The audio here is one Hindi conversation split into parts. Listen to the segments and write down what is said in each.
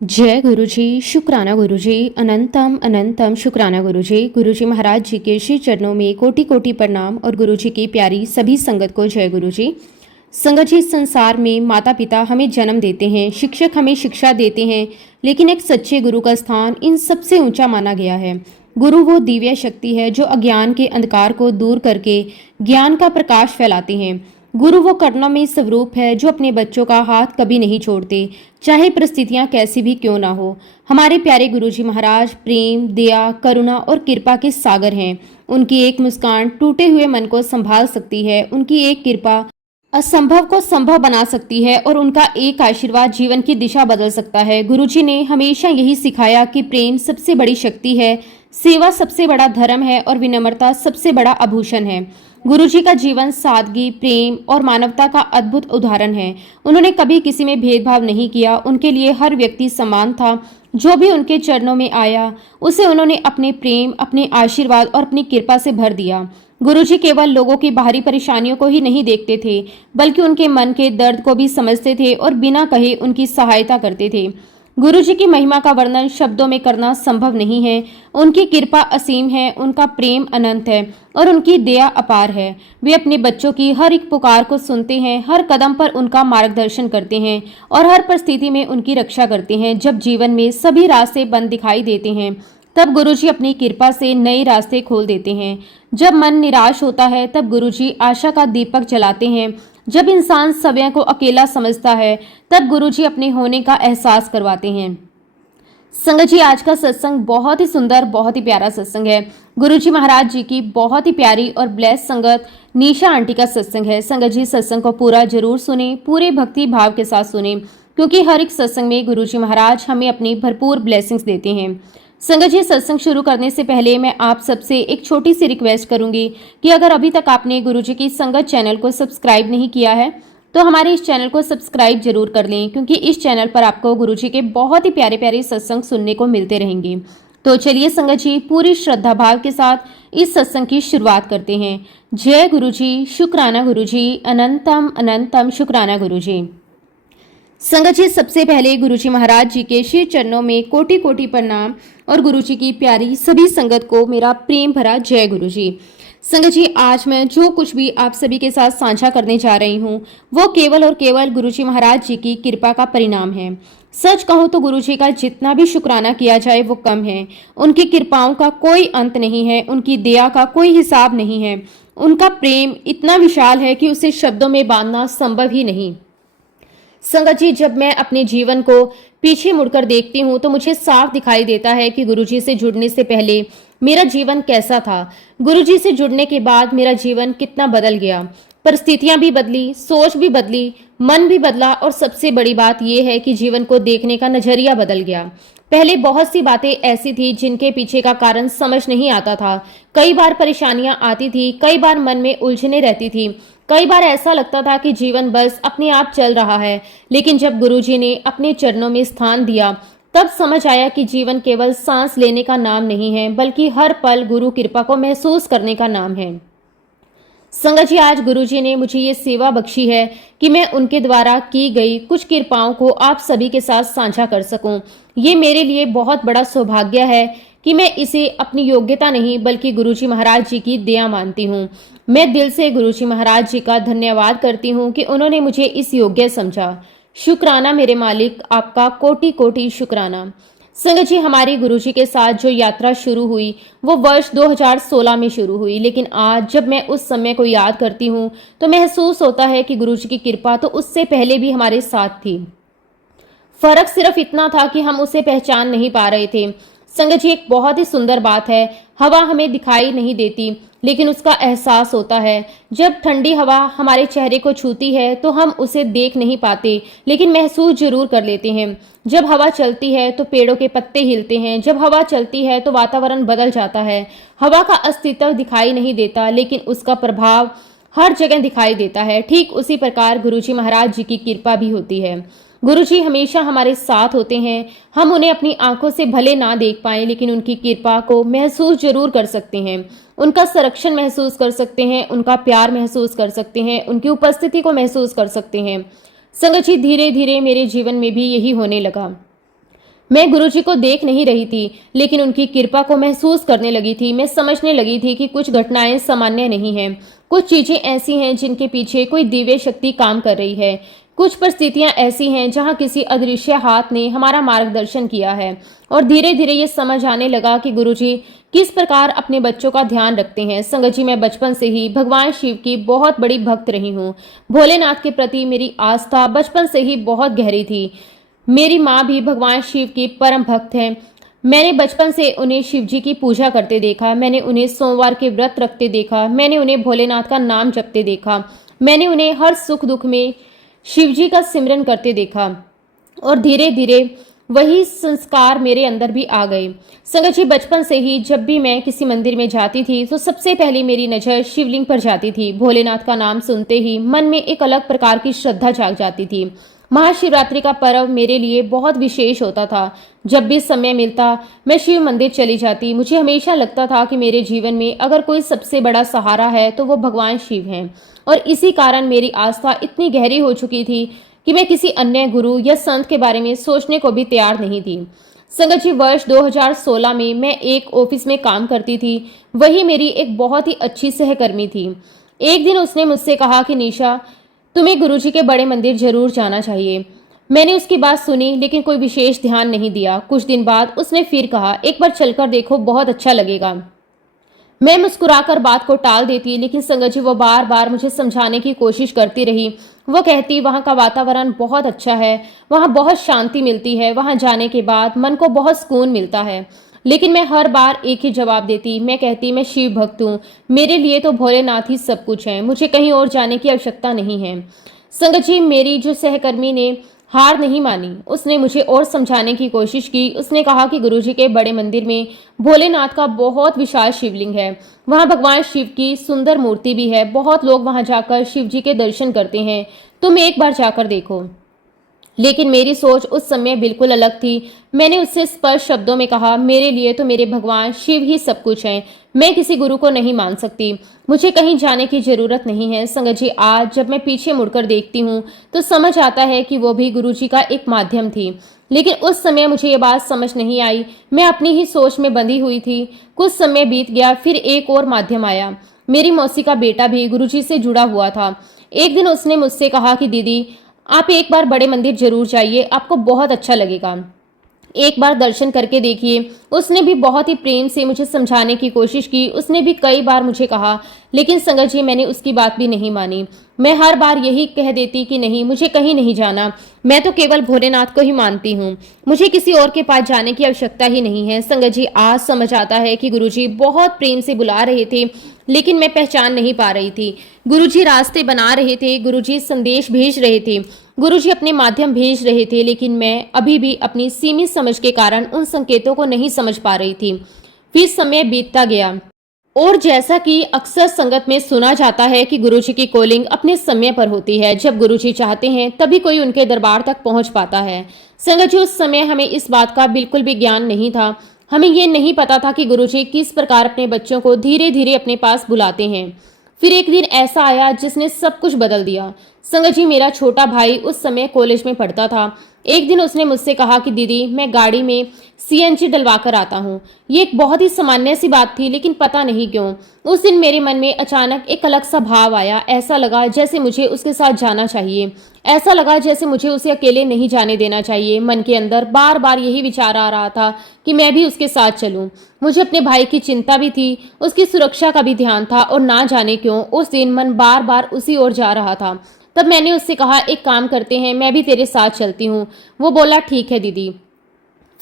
जय गुरु जी, शुक्राना गुरु जी, अनंतम अनंतम शुक्राना गुरु जी। गुरु जी महाराज जी के श्री चरणों में कोटि कोटि प्रणाम और गुरु जी की प्यारी सभी संगत को जय गुरु जी। संगत जी, संसार में माता पिता हमें जन्म देते हैं, शिक्षक हमें शिक्षा देते हैं, लेकिन एक सच्चे गुरु का स्थान इन सबसे ऊंचा माना गया है। गुरु वो दिव्य शक्ति है जो अज्ञान के अंधकार को दूर करके ज्ञान का प्रकाश फैलाते हैं। गुरु वो करुणामय स्वरूप है जो अपने बच्चों का हाथ कभी नहीं छोड़ते, चाहे परिस्थितियां कैसी भी क्यों ना हो। हमारे प्यारे गुरुजी महाराज प्रेम, दया, करुणा और कृपा के सागर हैं। उनकी एक मुस्कान टूटे हुए मन को संभाल सकती है, उनकी एक कृपा असंभव को संभव बना सकती है और उनका एक आशीर्वाद जीवन की दिशा बदल सकता है। गुरुजी ने हमेशा यही सिखाया कि प्रेम सबसे बड़ी शक्ति है, सेवा सबसे बड़ा धर्म है और विनम्रता सबसे बड़ा आभूषण है। गुरुजी का जीवन सादगी, प्रेम और मानवता का अद्भुत उदाहरण है। उन्होंने कभी किसी में भेदभाव नहीं किया, उनके लिए हर व्यक्ति समान था। जो भी उनके चरणों में आया उसे उन्होंने अपने प्रेम, अपने आशीर्वाद और अपनी कृपा से भर दिया। गुरुजी केवल लोगों की बाहरी परेशानियों को ही नहीं देखते थे, बल्कि उनके मन के दर्द को भी समझते थे और बिना कहे उनकी सहायता करते थे। गुरुजी की महिमा का वर्णन शब्दों में करना संभव नहीं है। उनकी कृपा असीम है, उनका प्रेम अनंत है और उनकी दया अपार है। वे अपने बच्चों की हर एक पुकार को सुनते हैं, हर कदम पर उनका मार्गदर्शन करते हैं और हर परिस्थिति में उनकी रक्षा करते हैं। जब जीवन में सभी रास्ते बंद दिखाई देते हैं, तब गुरुजी अपनी कृपा से नए रास्ते खोल देते हैं। जब मन निराश होता है, तब गुरुजी आशा का दीपक जलाते हैं। जब इंसान समय को अकेला समझता है, तब गुरुजी अपने होने का एहसास करवाते हैं। संगत जी, आज का सत्संग बहुत ही सुंदर, बहुत ही प्यारा सत्संग है। गुरुजी महाराज जी की बहुत ही प्यारी और ब्लेस संगत निशा आंटी का सत्संग है। संगत जी, सत्संग को पूरा जरूर सुने, पूरे भक्ति भाव के साथ सुने, क्योंकि हर एक सत्संग में गुरुजी महाराज हमें अपनी भरपूर ब्लेसिंग्स देते हैं। संगत जी, सत्संग शुरू करने से पहले मैं आप सबसे एक छोटी सी रिक्वेस्ट करूंगी कि अगर अभी तक आपने गुरुजी की संगत चैनल को सब्सक्राइब नहीं किया है तो हमारे इस चैनल को सब्सक्राइब जरूर कर लें, क्योंकि इस चैनल पर आपको गुरुजी के बहुत ही प्यारे प्यारे सत्संग सुनने को मिलते रहेंगे। तो चलिए संगत जी, पूरी श्रद्धा भाव के साथ इस सत्संग की शुरुआत करते हैं। जय गुरुजी, शुक्राना गुरुजी, अनंतम अनंतम शुक्राना गुरुजी। संगत जी, सबसे पहले गुरुजी महाराज जी के श्री चरणों में कोटि कोटि प्रणाम और गुरुजी की प्यारी सभी संगत को मेरा प्रेम भरा जय गुरुजी। संगत जी, आज मैं जो कुछ भी आप सभी के साथ साझा करने जा रही हूँ वो केवल और केवल गुरुजी महाराज जी की कृपा का परिणाम है। सच कहूँ तो गुरुजी का जितना भी शुक्राना किया जाए वो कम है। उनकी कृपाओं का कोई अंत नहीं है, उनकी दया का कोई हिसाब नहीं है। उनका प्रेम इतना विशाल है कि उसे शब्दों में बांधना संभव ही नहीं। संगत जी, जब मैं अपने जीवन को पीछे मुड़कर देखती हूँ तो मुझे साफ दिखाई देता है कि गुरुजी से जुड़ने से पहले मेरा जीवन कैसा था, गुरुजी से जुड़ने के बाद मेरा जीवन कितना बदल गया। परिस्थितियां भी बदली, सोच भी बदली, मन भी बदला और सबसे बड़ी बात यह है कि जीवन को देखने का नजरिया बदल गया। पहले बहुत सी बातें ऐसी थी जिनके पीछे का कारण समझ नहीं आता था। कई बार परेशानियां आती थी, कई बार मन में उलझने रहती थी, कई बार ऐसा लगता था कि जीवन बस अपने आप चल रहा है। लेकिन जब गुरुजी ने अपने चरणों में स्थान दिया, तब समझ आया कि जीवन केवल सांस लेने का नाम नहीं है, बल्कि हर पल गुरु कृपा को महसूस करने का नाम है। संगत जी, आज गुरुजी ने मुझे ये सेवा बख्शी है कि मैं उनके द्वारा की गई कुछ कृपाओं को आप सभी के साथ साझा कर सकूं। ये मेरे लिए बहुत बड़ा सौभाग्य है कि मैं इसे अपनी योग्यता नहीं बल्कि गुरुजी महाराज जी की दया मानती हूँ। मैं दिल से गुरुजी महाराज जी का धन्यवाद करती हूँ कि उन्होंने मुझे इस योग्य समझा। शुक्राना मेरे मालिक, आपका कोटि कोटि शुक्राना। संगत जी, हमारी गुरुजी के साथ जो यात्रा शुरू हुई वो वर्ष 2016 में शुरू हुई, लेकिन आज जब मैं उस समय को याद करती हूँ तो महसूस होता है कि गुरुजी की कृपा तो उससे पहले भी हमारे साथ थी। फर्क सिर्फ इतना था कि हम उसे पहचान नहीं पा रहे थे। संगत जी, एक बहुत ही सुंदर बात है, हवा हमें दिखाई नहीं देती लेकिन उसका एहसास होता है। जब ठंडी हवा हमारे चेहरे को छूती है तो हम उसे देख नहीं पाते लेकिन महसूस जरूर कर लेते हैं। जब हवा चलती है तो पेड़ों के पत्ते हिलते हैं, जब हवा चलती है तो वातावरण बदल जाता है। हवा का अस्तित्व दिखाई नहीं देता लेकिन उसका प्रभाव हर जगह दिखाई देता है। ठीक उसी प्रकार गुरुजी महाराज जी की कृपा भी होती है। गुरुजी हमेशा हमारे साथ होते हैं। हम उन्हें अपनी आंखों से भले ना देख पाएं लेकिन उनकी कृपा को महसूस जरूर कर सकते हैं। उनका संरक्षण महसूस कर सकते हैं, उनका प्यार महसूस कर सकते हैं, उनकी उपस्थिति को महसूस कर सकते हैं। संगत जी, धीरे धीरे मेरे जीवन में भी यही होने लगा। मैं गुरुजी को देख नहीं रही थी, लेकिन उनकी कृपा को महसूस करने लगी थी। मैं समझने लगी थी कि कुछ घटनाएं सामान्य नहीं हैं। कुछ चीजें ऐसी हैं जिनके पीछे कोई दिव्य शक्ति काम कर रही है। कुछ परिस्थितियां ऐसी हैं जहां किसी अदृश्य हाथ ने हमारा मार्गदर्शन किया है। और धीरे धीरे ये समझ आने लगा कि गुरुजी किस प्रकार अपने बच्चों का ध्यान रखते हैं। संगत जी, मैं बचपन से ही भगवान शिव की बहुत बड़ी भक्त रही हूँ। भोलेनाथ के प्रति मेरी आस्था बचपन से ही बहुत गहरी थी। मेरी माँ भी भगवान शिव की परम भक्त हैं। मैंने बचपन से उन्हें शिव जी की पूजा करते देखा। मैंने उन्हें सोमवार के व्रत रखते देखा। मैंने उन्हें भोलेनाथ का नाम जपते देखा। मैंने उन्हें हर सुख दुख में शिव जी का सिमरन करते देखा। और धीरे धीरे वही संस्कार मेरे अंदर भी आ गए। संगत जी, बचपन से ही जब भी मैं किसी मंदिर में जाती थी तो सबसे पहले मेरी नज़र शिवलिंग पर जाती थी। भोलेनाथ का नाम सुनते ही मन में एक अलग प्रकार की श्रद्धा जाग जाती थी। महाशिवरात्रि का पर्व मेरे लिए बहुत विशेष होता था। जब भी समय मिलता मैं शिव मंदिर चली जाती। मुझे हमेशा लगता था कि मेरे जीवन में अगर कोई सबसे बड़ा सहारा है तो वो भगवान शिव हैं। और इसी कारण मेरी आस्था इतनी गहरी हो चुकी थी कि मैं किसी अन्य गुरु या संत के बारे में सोचने को भी तैयार नहीं थी। संगत जी, वर्ष 2016 में मैं एक ऑफिस में काम करती थी। वही मेरी एक बहुत ही अच्छी सहकर्मी थी। एक दिन उसने मुझसे कहा कि निशा, तुम्हें गुरुजी के बड़े मंदिर जरूर जाना चाहिए। मैंने उसकी बात सुनी, लेकिन कोई विशेष ध्यान नहीं दिया। कुछ दिन बाद उसने फिर कहा, एक बार चलकर देखो, बहुत अच्छा लगेगा। मैं मुस्कुराकर बात को टाल देती, लेकिन संगत जी वो बार बार मुझे समझाने की कोशिश करती रही। वो कहती, वहाँ का वातावरण बहुत अच्छा है, वहाँ बहुत शांति मिलती है, वहाँ जाने के बाद मन को बहुत सुकून मिलता है। लेकिन मैं हर बार एक ही जवाब देती। मैं कहती, मैं शिव भक्त हूँ, मेरे लिए तो भोलेनाथ ही सब कुछ है, मुझे कहीं और जाने की आवश्यकता नहीं है। संगत जी, मेरी जो सहकर्मी ने हार नहीं मानी। उसने मुझे और समझाने की कोशिश की। उसने कहा कि गुरुजी के बड़े मंदिर में भोलेनाथ का बहुत विशाल शिवलिंग है। वहाँ भगवान शिव की सुंदर मूर्ति भी है। बहुत लोग वहाँ जाकर शिव जी के दर्शन करते हैं। तुम एक बार जाकर देखो। लेकिन मेरी सोच उस समय बिल्कुल अलग थी। मैंने उससे स्पष्ट शब्दों में कहा, मेरे लिए तो मेरे भगवान शिव ही सब कुछ हैं। मैं किसी गुरु को नहीं मान सकती। मुझे कहीं जाने की जरूरत नहीं है। संगत जी, आज जब मैं पीछे मुड़कर देखती हूँ तो समझ आता है कि वो भी गुरु जी का एक माध्यम थी। लेकिन उस समय मुझे ये बात समझ नहीं आई। मैं अपनी ही सोच में बंधी हुई थी। कुछ समय बीत गया, फिर एक और माध्यम आया। मेरी मौसी का बेटा भी गुरुजी से जुड़ा हुआ था। एक दिन उसने मुझसे कहा कि दीदी, आप एक बार बड़े मंदिर जरूर जाइए, आपको बहुत अच्छा लगेगा, एक बार दर्शन करके देखिए। उसने भी बहुत ही प्रेम से मुझे समझाने की कोशिश की। उसने भी कई बार मुझे कहा, लेकिन संगत जी मैंने उसकी बात भी नहीं मानी। मैं हर बार यही कह देती कि नहीं, मुझे कहीं नहीं जाना, मैं तो केवल भोलेनाथ को ही मानती हूँ, मुझे किसी और के पास जाने की आवश्यकता ही नहीं है। संगत जी, आज समझ आता है कि गुरुजी बहुत प्रेम से बुला रहे थे, लेकिन मैं पहचान नहीं पा रही थी। गुरुजी रास्ते बना रहे थे, गुरुजी संदेश भेज रहे थे, गुरुजी अपने माध्यम भेज रहे थे, लेकिन मैं अभी भी अपनी सीमित समझ के कारण उन संकेतों को नहीं समझ पा रही थी। फिर समय बीतता गया और जैसा कि अक्सर संगत में सुना जाता है कि गुरुजी की कॉलिंग अपने समय पर होती है। जब गुरुजी चाहते हैं तभी कोई उनके दरबार तक पहुंच पाता है। संगत जी, उस समय हमें इस बात का बिल्कुल भी ज्ञान नहीं था। हमें ये नहीं पता था कि गुरुजी किस प्रकार अपने बच्चों को धीरे धीरे अपने पास बुलाते हैं। फिर एक दिन ऐसा आया जिसने सब कुछ बदल दिया। संगत जी, मेरा छोटा भाई उस समय कॉलेज में पढ़ता था। एक दिन उसने मुझसे कहा कि दीदी, मैं गाड़ी में सीएनजी डलवा कर आता हूँ। ये एक बहुत ही सामान्य सी बात थी, लेकिन पता नहीं क्यों उस दिन मेरे मन में अचानक एक अलग सा भाव आया। ऐसा लगा जैसे मुझे उसके साथ जाना चाहिए, ऐसा लगा जैसे मुझे उसे अकेले नहीं जाने देना चाहिए। मन के अंदर बार बार यही विचार आ रहा था कि मैं भी उसके साथ चलूं। मुझे अपने भाई की चिंता भी थी, उसकी सुरक्षा का भी ध्यान था, और ना जाने क्यों उस दिन मन बार बार उसी ओर जा रहा था। तब मैंने उससे कहा, एक काम करते हैं, मैं भी तेरे साथ चलती हूँ। वो बोला, ठीक है दीदी।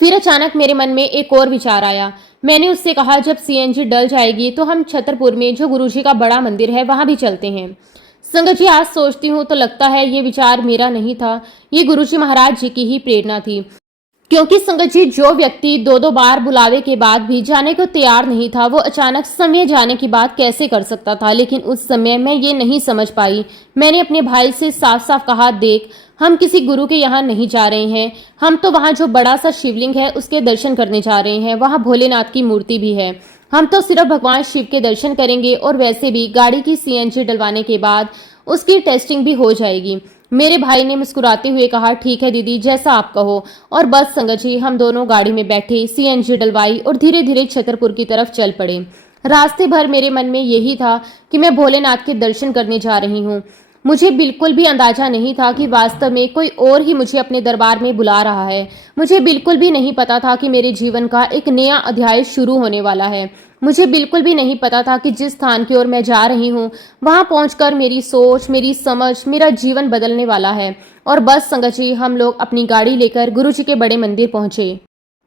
फिर अचानक मेरे मन में एक और विचार आया। मैंने उससे कहा, जब सीएनजी डल जाएगी तो हम छतरपुर में जो गुरुजी का बड़ा मंदिर है वहां भी चलते हैं। संगत जी, आज सोचती हूँ तो लगता है ये विचार मेरा नहीं था, ये गुरुजी महाराज जी की ही प्रेरणा थी। क्योंकि संगत जी, जो व्यक्ति दो दो बार बुलावे के बाद भी जाने को तैयार नहीं था, वो अचानक समय जाने की बात कैसे कर सकता था। लेकिन उस समय मैं ये नहीं समझ पाई। मैंने अपने भाई से साफ साफ कहा, देख, हम किसी गुरु के यहाँ नहीं जा रहे हैं, हम तो वहाँ जो बड़ा सा शिवलिंग है उसके दर्शन करने जा रहे हैं। वहाँ भोलेनाथ की मूर्ति भी है। हम तो सिर्फ भगवान शिव के दर्शन करेंगे, और वैसे भी गाड़ी की सीएनजी डलवाने के बाद उसकी टेस्टिंग भी हो जाएगी। मेरे भाई ने मुस्कुराते हुए कहा, ठीक है दीदी, जैसा आप कहो। और बस संगत जी, हम दोनों गाड़ी में बैठे, सीएनजी डलवाई और धीरे धीरे छतरपुर की तरफ चल पड़े। रास्ते भर मेरे मन में यही था कि मैं भोलेनाथ के दर्शन करने जा रही हूँ। मुझे बिल्कुल भी अंदाजा नहीं था कि वास्तव में कोई और ही मुझे अपने दरबार में बुला रहा है। मुझे बिल्कुल भी नहीं पता था कि मेरे जीवन का एक नया अध्याय शुरू होने वाला है। मुझे बिल्कुल भी नहीं पता था कि जिस स्थान की ओर मैं जा रही हूँ, वहां पहुंचकर मेरी सोच, मेरी समझ, मेरा जीवन बदलने वाला है। और बस संगत जी, हम लोग अपनी गाड़ी लेकर गुरु जी के बड़े मंदिर पहुंचे।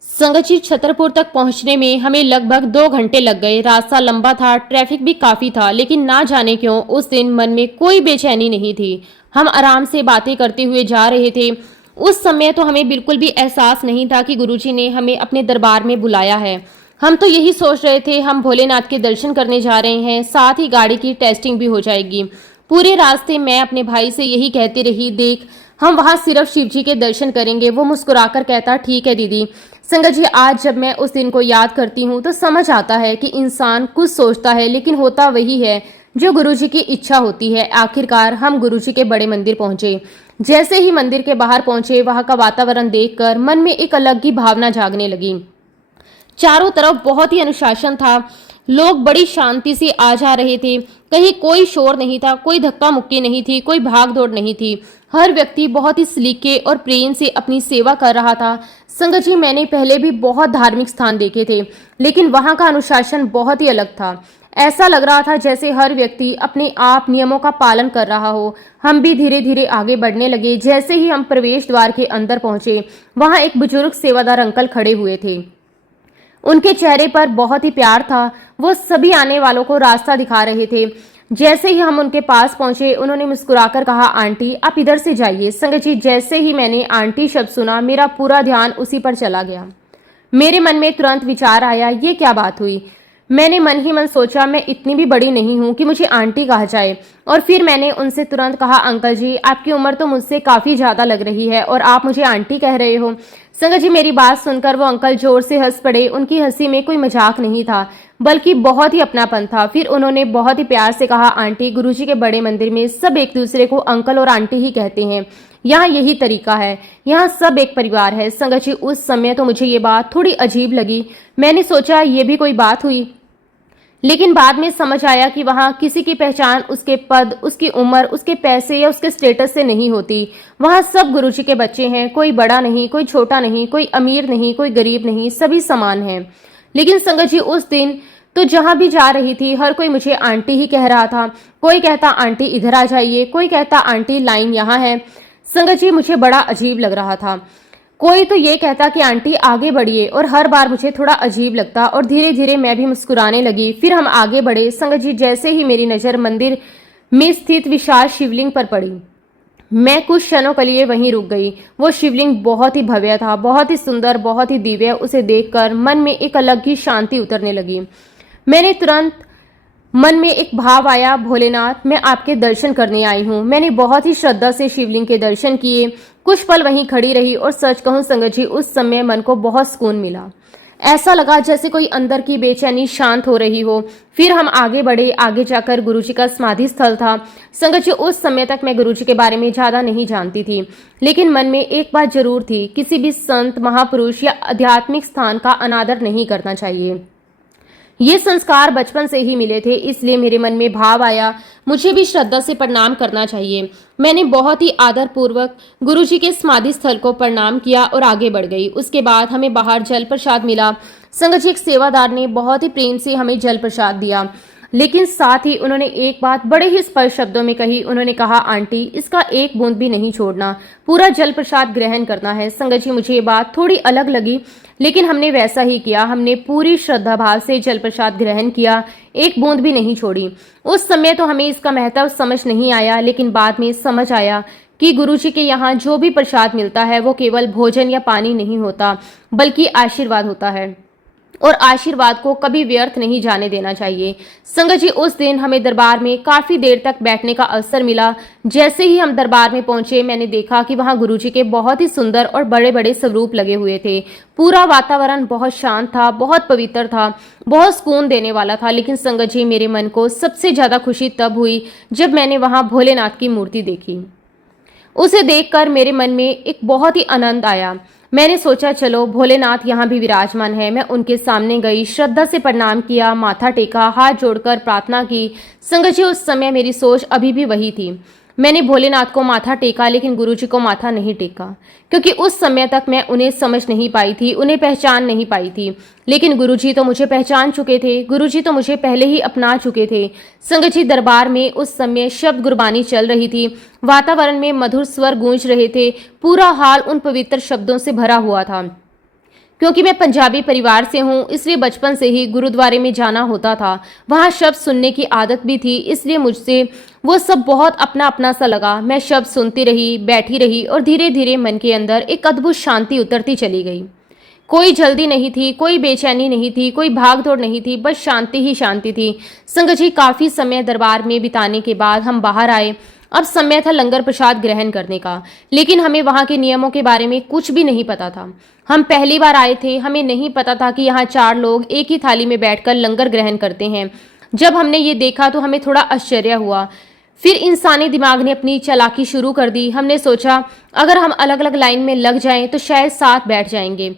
संगत जी, छतरपुर तक पहुंचने में हमें लगभग 2 घंटे लग गए। रास्ता लंबा था, ट्रैफिक भी काफी था, लेकिन ना जाने क्यों उस दिन मन में कोई बेचैनी नहीं थी। हम आराम से बातें करते हुए जा रहे थे। उस समय तो हमें बिल्कुल भी एहसास नहीं था कि गुरुजी ने हमें अपने दरबार में बुलाया है। हम तो यही सोच रहे थे, हम भोलेनाथ के दर्शन करने जा रहे हैं, साथ ही गाड़ी की टेस्टिंग भी हो जाएगी। पूरे रास्ते मैं अपने भाई से यही कहती रही, देख, हम वहां सिर्फ शिव जी के दर्शन करेंगे। वो मुस्कुराकर कहता, ठीक है दीदी। संगत जी, आज जब मैं उस दिन को याद करती हूँ तो समझ आता है कि इंसान कुछ सोचता है, लेकिन होता वही है जो गुरुजी की इच्छा होती है। आखिरकार हम गुरुजी के बड़े मंदिर पहुंचे। जैसे ही मंदिर के बाहर पहुंचे, वहां का वातावरण देखकर मन में एक अलग ही भावना जागने लगी। चारों तरफ बहुत ही अनुशासन था। लोग बड़ी शांति से आ जा रहे थे। कहीं कोई शोर नहीं था, कोई धक्का मुक्की नहीं थी, कोई भाग दौड़ नहीं थी। हर व्यक्ति बहुत ही सलीके और प्रेम से अपनी सेवा कर रहा था। संगत जी, मैंने पहले भी बहुत धार्मिक स्थान देखे थे, लेकिन वहां का अनुशासन बहुत ही अलग था। ऐसा लग रहा था जैसे हर व्यक्ति अपने आप नियमों का पालन कर रहा हो। हम भी धीरे धीरे आगे बढ़ने लगे। जैसे ही हम प्रवेश द्वार के अंदर पहुंचे, वहां एक बुजुर्ग सेवादार अंकल खड़े हुए थे। उनके चेहरे पर बहुत ही प्यार था। वो सभी आने वालों को रास्ता दिखा रहे थे। जैसे ही हम उनके पास पहुंचे, उन्होंने मुस्कुराकर कहा, आंटी आप इधर से जाइए। संगत जी, जैसे ही मैंने आंटी शब्द सुना, मेरा पूरा ध्यान उसी पर चला गया। मेरे मन में तुरंत विचार आया, ये क्या बात हुई। मैंने मन ही मन सोचा, मैं इतनी भी बड़ी नहीं हूं कि मुझे आंटी कहा जाए। और फिर मैंने उनसे तुरंत कहा, अंकल जी, आपकी उम्र तो मुझसे काफी ज्यादा लग रही है और आप मुझे आंटी कह रहे हो। संगत जी, मेरी बात सुनकर वो अंकल जोर से हंस पड़े। उनकी हंसी में कोई मजाक नहीं था, बल्कि बहुत ही अपनापन था। फिर उन्होंने बहुत ही प्यार से कहा, आंटी, गुरुजी के बड़े मंदिर में सब एक दूसरे को अंकल और आंटी ही कहते हैं। यहाँ यही तरीका है, यहाँ सब एक परिवार है। संगत जी, उस समय तो मुझे ये बात थोड़ी अजीब लगी। मैंने सोचा, ये भी कोई बात हुई। लेकिन बाद में समझ आया कि वहाँ किसी की पहचान उसके पद, उसकी उम्र, उसके पैसे या उसके स्टेटस से नहीं होती। वहाँ सब गुरुजी के बच्चे हैं। कोई बड़ा नहीं, कोई छोटा नहीं, कोई अमीर नहीं, कोई गरीब नहीं, सभी समान हैं। लेकिन संगत जी, उस दिन तो जहां भी जा रही थी, हर कोई मुझे आंटी ही कह रहा था। कोई कहता, आंटी इधर आ जाइए, कोई कहता, आंटी लाइन यहाँ है। संगत जी, मुझे बड़ा अजीब लग रहा था। कोई तो ये कहता कि आंटी आगे बढ़िए, और हर बार मुझे थोड़ा अजीब लगता और धीरे धीरे मैं भी मुस्कुराने लगी। फिर हम आगे बढ़े। संगत जी, जैसे ही मेरी नज़र मंदिर में स्थित विशाल शिवलिंग पर पड़ी, मैं कुछ क्षणों के लिए वहीं रुक गई। वो शिवलिंग बहुत ही भव्य था, बहुत ही सुंदर, बहुत ही दिव्य। उसे देखकर मन में एक अलग ही शांति उतरने लगी। मैंने तुरंत मन में एक भाव आया, भोलेनाथ, मैं आपके दर्शन करने आई हूँ। मैंने बहुत ही श्रद्धा से शिवलिंग के दर्शन किए। कुछ पल वहीं खड़ी रही और सच कहूँ संगत जी, उस समय मन को बहुत सुकून मिला। ऐसा लगा जैसे कोई अंदर की बेचैनी शांत हो रही हो। फिर हम आगे बढ़े। आगे जाकर गुरुजी का समाधि स्थल था। संगत जी, उस समय तक मैं गुरुजी के बारे में ज्यादा नहीं जानती थी, लेकिन मन में एक बात जरूर थी, किसी भी संत, महापुरुष या आध्यात्मिक स्थान का अनादर नहीं करना चाहिए। ये संस्कार बचपन से ही मिले थे, इसलिए मेरे मन में भाव आया, मुझे भी श्रद्धा से प्रणाम करना चाहिए। मैंने बहुत ही आदर पूर्वक गुरुजी के समाधि स्थल को प्रणाम किया और आगे बढ़ गई। उसके बाद हमें बाहर जल प्रसाद मिला। संगत जी, एक सेवादार ने बहुत ही प्रेम से हमें जल प्रसाद दिया, लेकिन साथ ही उन्होंने एक बात बड़े ही स्पष्ट शब्दों में कही। उन्होंने कहा, आंटी, इसका एक बूंद भी नहीं छोड़ना, पूरा जल प्रसाद ग्रहण करना है। संगत जी, मुझे ये बात थोड़ी अलग लगी, लेकिन हमने वैसा ही किया। हमने पूरी श्रद्धा भाव से जल प्रसाद ग्रहण किया, एक बूंद भी नहीं छोड़ी। उस समय तो हमें इसका महत्व समझ नहीं आया, लेकिन बाद में समझ आया कि गुरुजी के यहाँ जो भी प्रसाद मिलता है वो केवल भोजन या पानी नहीं होता, बल्कि आशीर्वाद होता है, और आशीर्वाद को कभी व्यर्थ नहीं जाने देना चाहिए। संगत जी, उस दिन हमें दरबार में काफी देर तक बैठने का अवसर मिला। जैसे ही हम दरबार में पहुंचे, मैंने देखा कि वहां गुरुजी के बहुत ही सुंदर और बड़े बड़े स्वरूप लगे हुए थे। पूरा वातावरण बहुत शांत था, बहुत पवित्र था, बहुत सुकून देने वाला था। लेकिन संगत जी, मेरे मन को सबसे ज्यादा खुशी तब हुई जब मैंने वहां भोलेनाथ की मूर्ति देखी। उसे देखकर मेरे मन में एक बहुत ही आनंद आया। मैंने सोचा चलो भोलेनाथ यहाँ भी विराजमान है। मैं उनके सामने गई, श्रद्धा से प्रणाम किया, माथा टेका, हाथ जोड़कर प्रार्थना की। संगत जी, उस समय मेरी सोच अभी भी वही थी। मैंने भोलेनाथ को माथा टेका, लेकिन गुरुजी को माथा नहीं टेका, क्योंकि उस समय तक मैं उन्हें समझ नहीं पाई थी, उन्हें पहचान नहीं पाई थी। लेकिन गुरुजी तो मुझे पहचान चुके थे, गुरुजी तो मुझे पहले ही अपना चुके थे। संगत जी, दरबार में उस समय शब्द गुरबानी चल रही थी, वातावरण में मधुर स्वर गूंज रहे थे, पूरा हाल उन पवित्र शब्दों से भरा हुआ था। क्योंकि मैं पंजाबी परिवार से हूँ, इसलिए बचपन से ही गुरुद्वारे में जाना होता था। वहाँ शब्द सुनने की आदत भी थी, इसलिए मुझसे वो सब बहुत अपना अपना सा लगा। मैं शब्द सुनती रही, बैठी रही और धीरे धीरे मन के अंदर एक अद्भुत शांति उतरती चली गई। कोई जल्दी नहीं थी, कोई बेचैनी नहीं थी, कोई भाग दौड़ नहीं थी, बस शांति ही शांति थी। संगत जी, काफी समय दरबार में बिताने के बाद हम बाहर आए। अब समय था लंगर प्रसाद ग्रहण करने का, लेकिन हमें वहाँ के नियमों के बारे में कुछ भी नहीं पता था। हम पहली बार आए थे, हमें नहीं पता था कि यहाँ 4 लोग एक ही थाली में बैठकर लंगर ग्रहण करते हैं। जब हमने ये देखा तो हमें थोड़ा आश्चर्य हुआ। फिर इंसानी दिमाग ने अपनी चालाकी शुरू कर दी। हमने सोचा अगर हम अलग अलग लाइन में लग जाएं तो शायद साथ बैठ जाएंगे।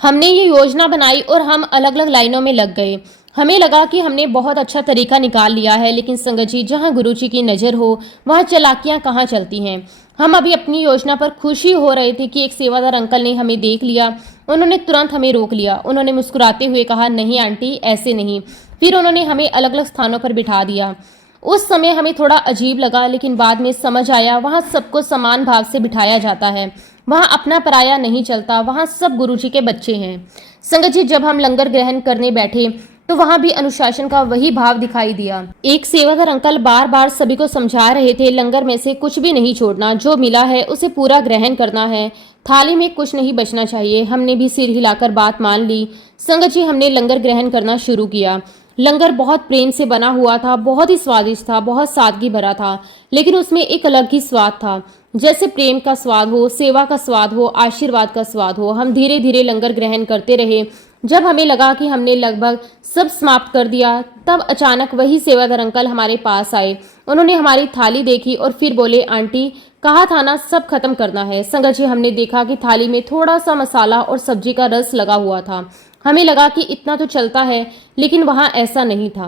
हमने ये योजना बनाई और हम अलग अलग लाइनों में लग गए। हमें लगा कि हमने बहुत अच्छा तरीका निकाल लिया है, लेकिन संगत जी, जहाँ गुरुजी की नज़र हो वहाँ चालाकियाँ कहाँ चलती हैं। हम अभी अपनी योजना पर खुशी हो रहे थे कि एक सेवादार अंकल ने हमें देख लिया। उन्होंने तुरंत हमें रोक लिया। उन्होंने मुस्कुराते हुए कहा, नहीं आंटी, ऐसे नहीं। फिर उन्होंने हमें अलग अलग स्थानों पर बिठा दिया। उस समय हमें थोड़ा अजीब लगा, लेकिन बाद में समझ आया वहाँ सबको समान भाव से बिठाया जाता है। वहाँ अपना पराया नहीं चलता, वहाँ सब गुरुजी के बच्चे हैं। संगत जी, जब हम लंगर ग्रहण करने बैठे तो वहाँ भी अनुशासन का वही भाव दिखाई दिया। एक सेवादार अंकल बार बार सभी को समझा रहे थे, लंगर में से कुछ भी नहीं छोड़ना, जो मिला है उसे पूरा ग्रहण करना है, थाली में कुछ नहीं बचना चाहिए। हमने भी सिर हिलाकर बात मान ली। संगत जी, हमने लंगर ग्रहण करना शुरू किया। लंगर बहुत प्रेम से बना हुआ था, बहुत ही स्वादिष्ट था, बहुत सादगी भरा था, लेकिन उसमें एक अलग ही स्वाद था। जैसे प्रेम का स्वाद हो, सेवा का स्वाद हो, आशीर्वाद का स्वाद हो। हम धीरे धीरे लंगर ग्रहण करते रहे। जब हमें लगा कि हमने लगभग सब समाप्त कर दिया, तब अचानक वही सेवादार अंकल हमारे पास आए। उन्होंने हमारी थाली देखी और फिर बोले, आंटी, कहा था ना सब खत्म करना है। संगत जी, हमने देखा कि थाली में थोड़ा सा मसाला और सब्जी का रस लगा हुआ था। हमें लगा कि इतना तो चलता है, लेकिन वहाँ ऐसा नहीं था।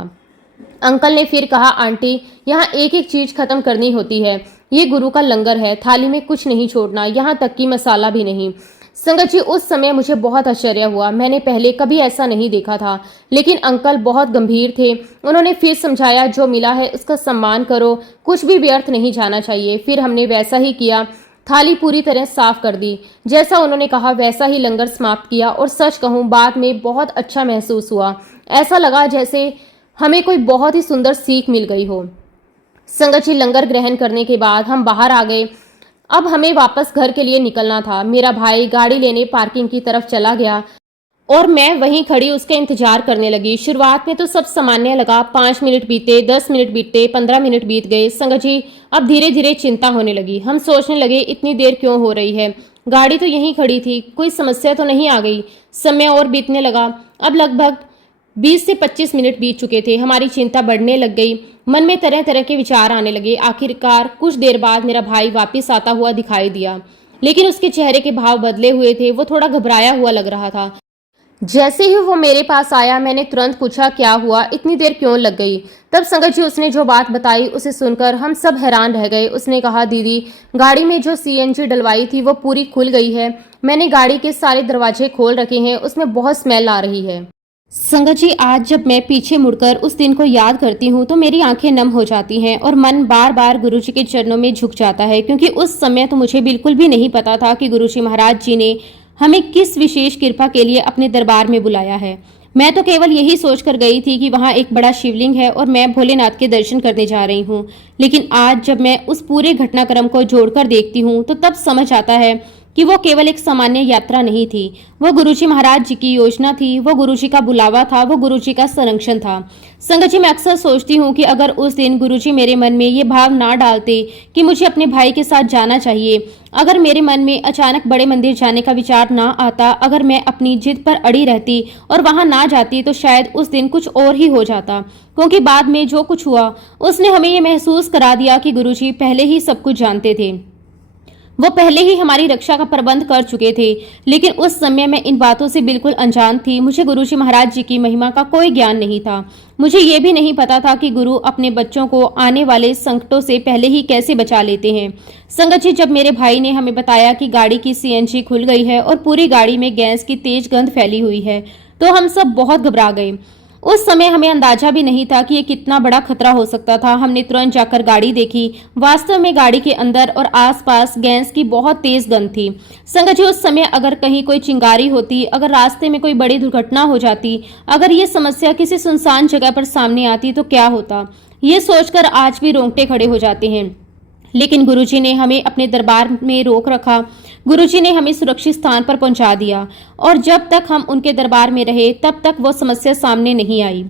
अंकल ने फिर कहा, आंटी, यहाँ एक एक चीज खत्म करनी होती है, ये गुरु का लंगर है, थाली में कुछ नहीं छोड़ना, यहाँ तक कि मसाला भी नहीं। संगत जी, उस समय मुझे बहुत आश्चर्य हुआ। मैंने पहले कभी ऐसा नहीं देखा था, लेकिन अंकल बहुत गंभीर थे। उन्होंने फिर समझाया, जो मिला है उसका सम्मान करो, कुछ भी व्यर्थ नहीं जाना चाहिए। फिर हमने वैसा ही किया, थाली पूरी तरह साफ कर दी। जैसा उन्होंने कहा वैसा ही लंगर समाप्त किया, और सच कहूँ बाद में बहुत अच्छा महसूस हुआ। ऐसा लगा जैसे हमें कोई बहुत ही सुंदर सीख मिल गई हो। संगत जी, लंगर ग्रहण करने के बाद हम बाहर आ गए। अब हमें वापस घर के लिए निकलना था। मेरा भाई गाड़ी लेने पार्किंग की तरफ चला गया और मैं वहीं खड़ी उसका इंतजार करने लगी। शुरुआत में तो सब सामान्य लगा। 5 मिनट बीते, 10 मिनट बीते, 15 मिनट बीत गए। संगत जी, अब धीरे धीरे चिंता होने लगी। हम सोचने लगे, इतनी देर क्यों हो रही है, गाड़ी तो यहीं खड़ी थी, कोई समस्या तो नहीं आ गई। समय और बीतने लगा। अब लगभग 20 से 25 मिनट बीत चुके थे। हमारी चिंता बढ़ने लग गई, मन में तरह तरह के विचार आने लगे। आखिरकार कुछ देर बाद मेरा भाई वापस आता हुआ दिखाई दिया, लेकिन उसके चेहरे के भाव बदले हुए थे। वो थोड़ा घबराया हुआ लग रहा था। जैसे ही वो मेरे पास आया, मैंने तुरंत पूछा, क्या हुआ, इतनी देर क्यों लग गई। तब संगत जी, उसने जो बात बताई उसे सुनकर हम सब हैरान रह गए। उसने कहा, दीदी, गाड़ी में जो CNG डलवाई थी वो पूरी खुल गई है। मैंने गाड़ी के सारे दरवाजे खोल रखे हैं, उसमें बहुत स्मेल आ रही है। संगत जी, आज जब मैं पीछे मुड़कर उस दिन को याद करती हूँ तो मेरी आंखें नम हो जाती हैं और मन बार बार गुरुजी के चरणों में झुक जाता है, क्योंकि उस समय तो मुझे बिल्कुल भी नहीं पता था कि गुरुजी महाराज जी ने हमें किस विशेष कृपा के लिए अपने दरबार में बुलाया है। मैं तो केवल यही सोचकर गई थी कि वहाँ एक बड़ा शिवलिंग है और मैं भोलेनाथ के दर्शन करने जा रही हूँ, लेकिन आज जब मैं उस पूरे घटनाक्रम को जोड़कर देखती हूँ तो तब समझ आता है कि वो केवल एक सामान्य यात्रा नहीं थी। वो गुरुजी महाराज जी की योजना थी, वो गुरुजी का बुलावा था, वो गुरुजी का संरक्षण था। संगत जी, मैं अक्सर सोचती हूँ कि अगर उस दिन गुरुजी मेरे मन में ये भाव ना डालते कि मुझे अपने भाई के साथ जाना चाहिए, अगर मेरे मन में अचानक बड़े मंदिर जाने का विचार ना आता, अगर मैं अपनी जिद पर अड़ी रहती और वहां ना जाती, तो शायद उस दिन कुछ और ही हो जाता। क्योंकि बाद में जो कुछ हुआ उसने हमें ये महसूस करा दिया कि गुरुजी पहले ही सब कुछ जानते थे। वो पहले ही हमारी रक्षा का प्रबंध कर चुके थे, लेकिन उस समय मैं इन बातों से बिल्कुल अनजान थी। मुझे गुरुजी महाराज जी की महिमा का कोई ज्ञान नहीं था। मुझे ये भी नहीं पता था कि गुरु अपने बच्चों को आने वाले संकटों से पहले ही कैसे बचा लेते हैं। संगत जी, जब मेरे भाई ने हमें बताया कि गाड़ी की सीएनजी खुल गई है और पूरी गाड़ी में गैस की तेज गंध फैली हुई है, तो हम सब बहुत घबरा गए। उस समय हमें अंदाजा भी नहीं था कि ये कितना बड़ा खतरा हो सकता था। हमने तुरंत जाकर गाड़ी देखी। वास्तव में गाड़ी के अंदर और आसपास गैस की बहुत तेज गंध थी। संगत जी, उस समय अगर कहीं कोई चिंगारी होती, अगर रास्ते में कोई बड़ी दुर्घटना हो जाती, अगर ये समस्या किसी सुनसान जगह पर सामने आती तो क्या होता, ये सोचकर आज भी रोंगटे खड़े हो जाते हैं। लेकिन गुरुजी ने हमें अपने दरबार में रोक रखा। गुरुजी ने हमें सुरक्षित स्थान पर पहुंचा दिया और जब तक हम उनके दरबार में रहे तब तक वो समस्या सामने नहीं आई।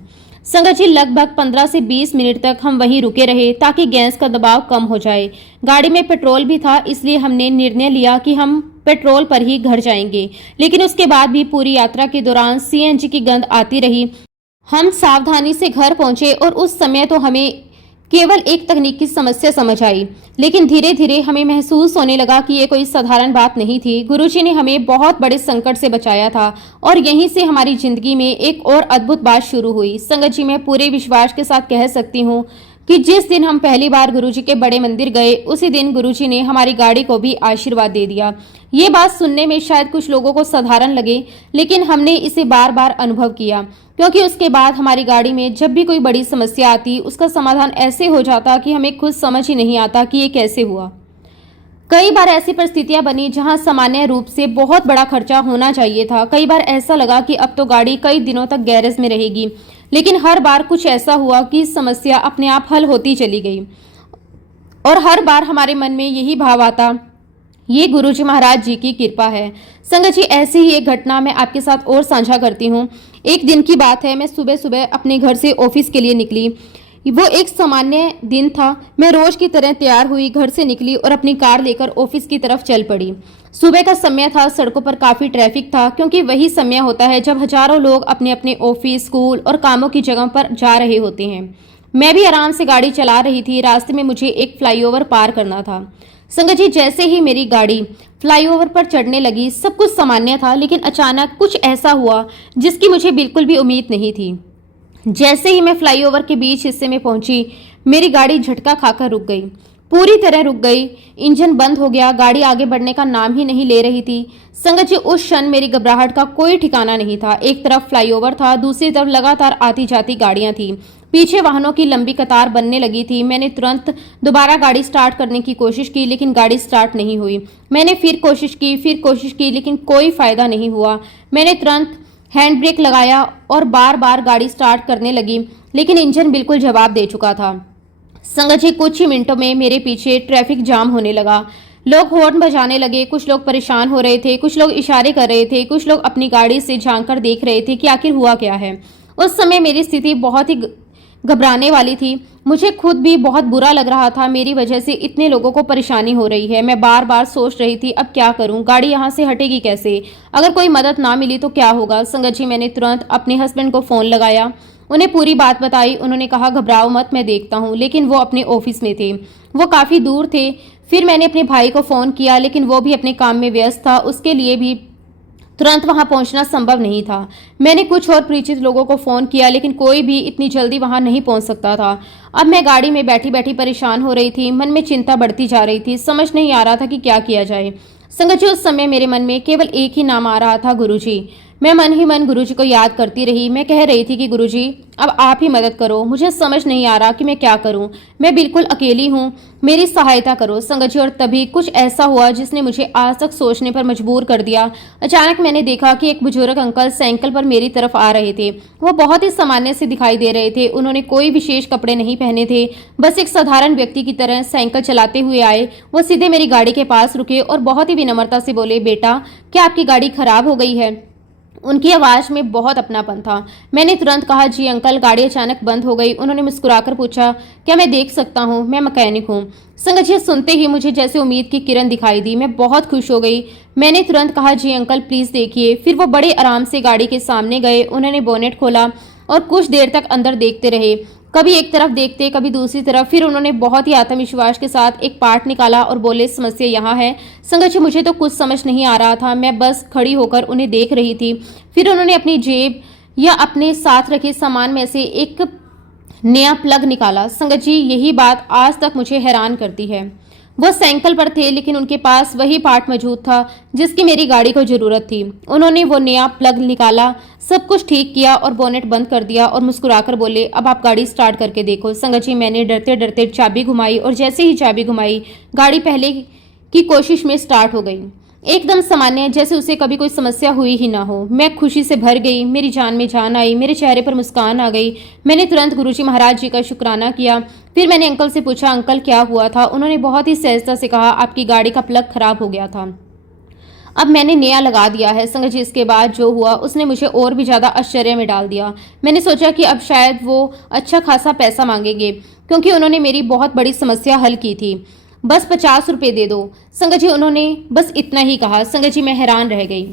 संगत जी, लगभग 15 से 20 मिनट तक हम वहीं रुके रहे ताकि गैस का दबाव कम हो जाए। गाड़ी में पेट्रोल भी था, इसलिए हमने निर्णय लिया कि हम पेट्रोल पर ही घर जाएंगे। लेकिन उसके बाद भी पूरी यात्रा के दौरान सीएनजी की गंध आती रही। हम सावधानी से घर पहुंचे और उस समय तो हमें केवल एक तकनीकी समस्या समझ आई, लेकिन धीरे धीरे हमें महसूस होने लगा कि ये कोई साधारण बात नहीं थी। गुरुजी ने हमें बहुत बड़े संकट से बचाया था और यहीं से हमारी जिंदगी में एक और अद्भुत बात शुरू हुई। संगत जी, मैं पूरे विश्वास के साथ कह सकती हूँ कि जिस दिन हम पहली बार गुरुजी के बड़े मंदिर गए, उसी दिन गुरुजी ने हमारी गाड़ी को भी आशीर्वाद दे दिया। ये बात सुनने में शायद कुछ लोगों को साधारण लगे, लेकिन हमने इसे बार बार अनुभव किया, क्योंकि उसके बाद हमारी गाड़ी में जब भी कोई बड़ी समस्या आती, उसका समाधान ऐसे हो जाता कि हमें खुद समझ ही नहीं आता कि ये कैसे हुआ। कई बार ऐसी परिस्थितियां बनी जहां सामान्य रूप से बहुत बड़ा खर्चा होना चाहिए था। कई बार ऐसा लगा कि अब तो गाड़ी कई दिनों तक गैरेज में रहेगी, लेकिन हर बार कुछ ऐसा हुआ कि समस्या अपने आप हल होती चली गई और हर बार हमारे मन में यही भाव आता, ये गुरुजी महाराज जी की कृपा है। संगत जी, ऐसी ही एक घटना मैं आपके साथ और साझा करती हूँ। एक दिन की बात है, मैं सुबह सुबह अपने घर से ऑफिस के लिए निकली। वो एक सामान्य दिन था। मैं रोज की तरह तैयार हुई, घर से निकली और अपनी कार लेकर ऑफिस की तरफ चल पड़ी। सुबह का समय था, सड़कों पर काफी ट्रैफिक था, क्योंकि वही समय होता है जब हजारों लोग अपने अपने ऑफिस, स्कूल और कामों की जगह पर जा रहे होते हैं। मैं भी आराम से गाड़ी चला रही थी। रास्ते में मुझे एक फ्लाईओवर पार करना था। संगत जी, जैसे ही मेरी गाड़ी फ्लाईओवर पर चढ़ने लगी, सब कुछ सामान्य था, लेकिन अचानक कुछ ऐसा हुआ जिसकी मुझे बिल्कुल भी उम्मीद नहीं थी। जैसे ही मैं फ्लाईओवर के बीच हिस्से में पहुंची, मेरी गाड़ी झटका खाकर रुक गई, पूरी तरह रुक गई। इंजन बंद हो गया, गाड़ी आगे बढ़ने का नाम ही नहीं ले रही थी। संगत जी, उस क्षण मेरी घबराहट का कोई ठिकाना नहीं था। एक तरफ फ्लाईओवर था, दूसरी तरफ लगातार आती जाती गाड़ियां थी। पीछे वाहनों की लंबी कतार बनने लगी थी। मैंने तुरंत दोबारा गाड़ी स्टार्ट करने की कोशिश की, लेकिन गाड़ी स्टार्ट नहीं हुई। मैंने फिर कोशिश की, लेकिन कोई फायदा नहीं हुआ। मैंने तुरंत हैंड ब्रेक लगाया और बार बार गाड़ी स्टार्ट करने लगी, लेकिन इंजन बिल्कुल जवाब दे चुका था। संगत जी, कुछ ही मिनटों में मेरे पीछे ट्रैफिक जाम होने लगा। लोग हॉर्न बजाने लगे, कुछ लोग परेशान हो रहे थे, कुछ लोग इशारे कर रहे थे, कुछ लोग अपनी गाड़ी से झांक कर देख रहे थे कि आखिर हुआ क्या है। उस समय मेरी स्थिति बहुत ही घबराने वाली थी। मुझे खुद भी बहुत बुरा लग रहा था, मेरी वजह से इतने लोगों को परेशानी हो रही है। मैं बार बार सोच रही थी, अब क्या करूं, गाड़ी यहाँ से हटेगी कैसे, अगर कोई मदद ना मिली तो क्या होगा। संगत जी, मैंने तुरंत अपने हस्बैंड को फ़ोन लगाया, उन्हें पूरी बात बताई। उन्होंने कहा, घबराओ मत, मैं देखता हूँ। लेकिन वो अपने ऑफिस में थे, वो काफ़ी दूर थे। फिर मैंने अपने भाई को फ़ोन किया, लेकिन वो भी अपने काम में व्यस्त था, उसके लिए भी तुरंत वहां पहुंचना संभव नहीं था। मैंने कुछ और परिचित लोगों को फ़ोन किया, लेकिन कोई भी इतनी जल्दी वहां नहीं पहुंच सकता था। अब मैं गाड़ी में बैठी बैठी परेशान हो रही थी, मन में चिंता बढ़ती जा रही थी, समझ नहीं आ रहा था कि क्या किया जाए। संगत जी, उस समय मेरे मन में केवल एक ही नाम आ रहा था, गुरुजी। मैं मन ही मन गुरुजी को याद करती रही। मैं कह रही थी कि गुरुजी, अब आप ही मदद करो, मुझे समझ नहीं आ रहा कि मैं क्या करूं, मैं बिल्कुल अकेली हूं, मेरी सहायता करो। संगत जी, और तभी कुछ ऐसा हुआ जिसने मुझे आज तक सोचने पर मजबूर कर दिया। अचानक मैंने देखा कि एक बुजुर्ग अंकल साइकिल पर मेरी तरफ आ रहे थे। वो बहुत ही सामान्य से दिखाई दे रहे थे, उन्होंने कोई विशेष कपड़े नहीं पहने थे, बस एक साधारण व्यक्ति की तरह साइकिल चलाते हुए आए। वो सीधे मेरी गाड़ी के पास रुके और बहुत ही विनम्रता से बोले, बेटा, क्या आपकी गाड़ी खराब हो गई है? उनकी आवाज़ में बहुत अपनापन था। मैंने तुरंत कहा, जी अंकल, गाड़ी अचानक बंद हो गई। उन्होंने मुस्कुराकर पूछा, क्या मैं देख सकता हूँ? मैं मैकेनिक हूँ। संगत जी, सुनते ही मुझे जैसे उम्मीद की किरण दिखाई दी। मैं बहुत खुश हो गई। मैंने तुरंत कहा, जी अंकल, प्लीज़ देखिए। फिर वो बड़े आराम से गाड़ी के सामने गए, उन्होंने बोनेट खोला और कुछ देर तक अंदर देखते रहे। कभी एक तरफ देखते कभी दूसरी तरफ। फिर उन्होंने बहुत ही आत्मविश्वास के साथ एक पार्ट निकाला और बोले, समस्या यहाँ है। संगत जी, मुझे तो कुछ समझ नहीं आ रहा था, मैं बस खड़ी होकर उन्हें देख रही थी। फिर उन्होंने अपनी जेब या अपने साथ रखे सामान में से एक नया प्लग निकाला। संगत जी, यही बात आज तक मुझे हैरान करती है। वो साइकिल पर थे, लेकिन उनके पास वही पार्ट मौजूद था जिसकी मेरी गाड़ी को जरूरत थी। उन्होंने वो नया प्लग निकाला, सब कुछ ठीक किया और बोनेट बंद कर दिया और मुस्कुराकर बोले, अब आप गाड़ी स्टार्ट करके देखो। संगत जी, मैंने डरते डरते चाबी घुमाई और जैसे ही चाबी घुमाई, गाड़ी पहले की कोशिश में स्टार्ट हो गई, एकदम सामान्य, जैसे उसे कभी कोई समस्या हुई ही ना हो। मैं खुशी से भर गई, मेरी जान में जान आई, मेरे चेहरे पर मुस्कान आ गई। मैंने तुरंत गुरुजी महाराज जी का शुक्राना किया। फिर मैंने अंकल से पूछा, अंकल क्या हुआ था? उन्होंने बहुत ही सहजता से कहा, आपकी गाड़ी का प्लग खराब हो गया था, अब मैंने नया लगा दिया है। संगत जी, इसके बाद जो हुआ उसने मुझे और भी ज्यादा आश्चर्य में डाल दिया। मैंने सोचा कि अब शायद वो अच्छा खासा पैसा मांगेंगे, क्योंकि उन्होंने मेरी बहुत बड़ी समस्या हल की थी। बस 50 रुपए दे दो। संगत जी, उन्होंने बस इतना ही कहा। संगत जी, मैं हैरान रह गई।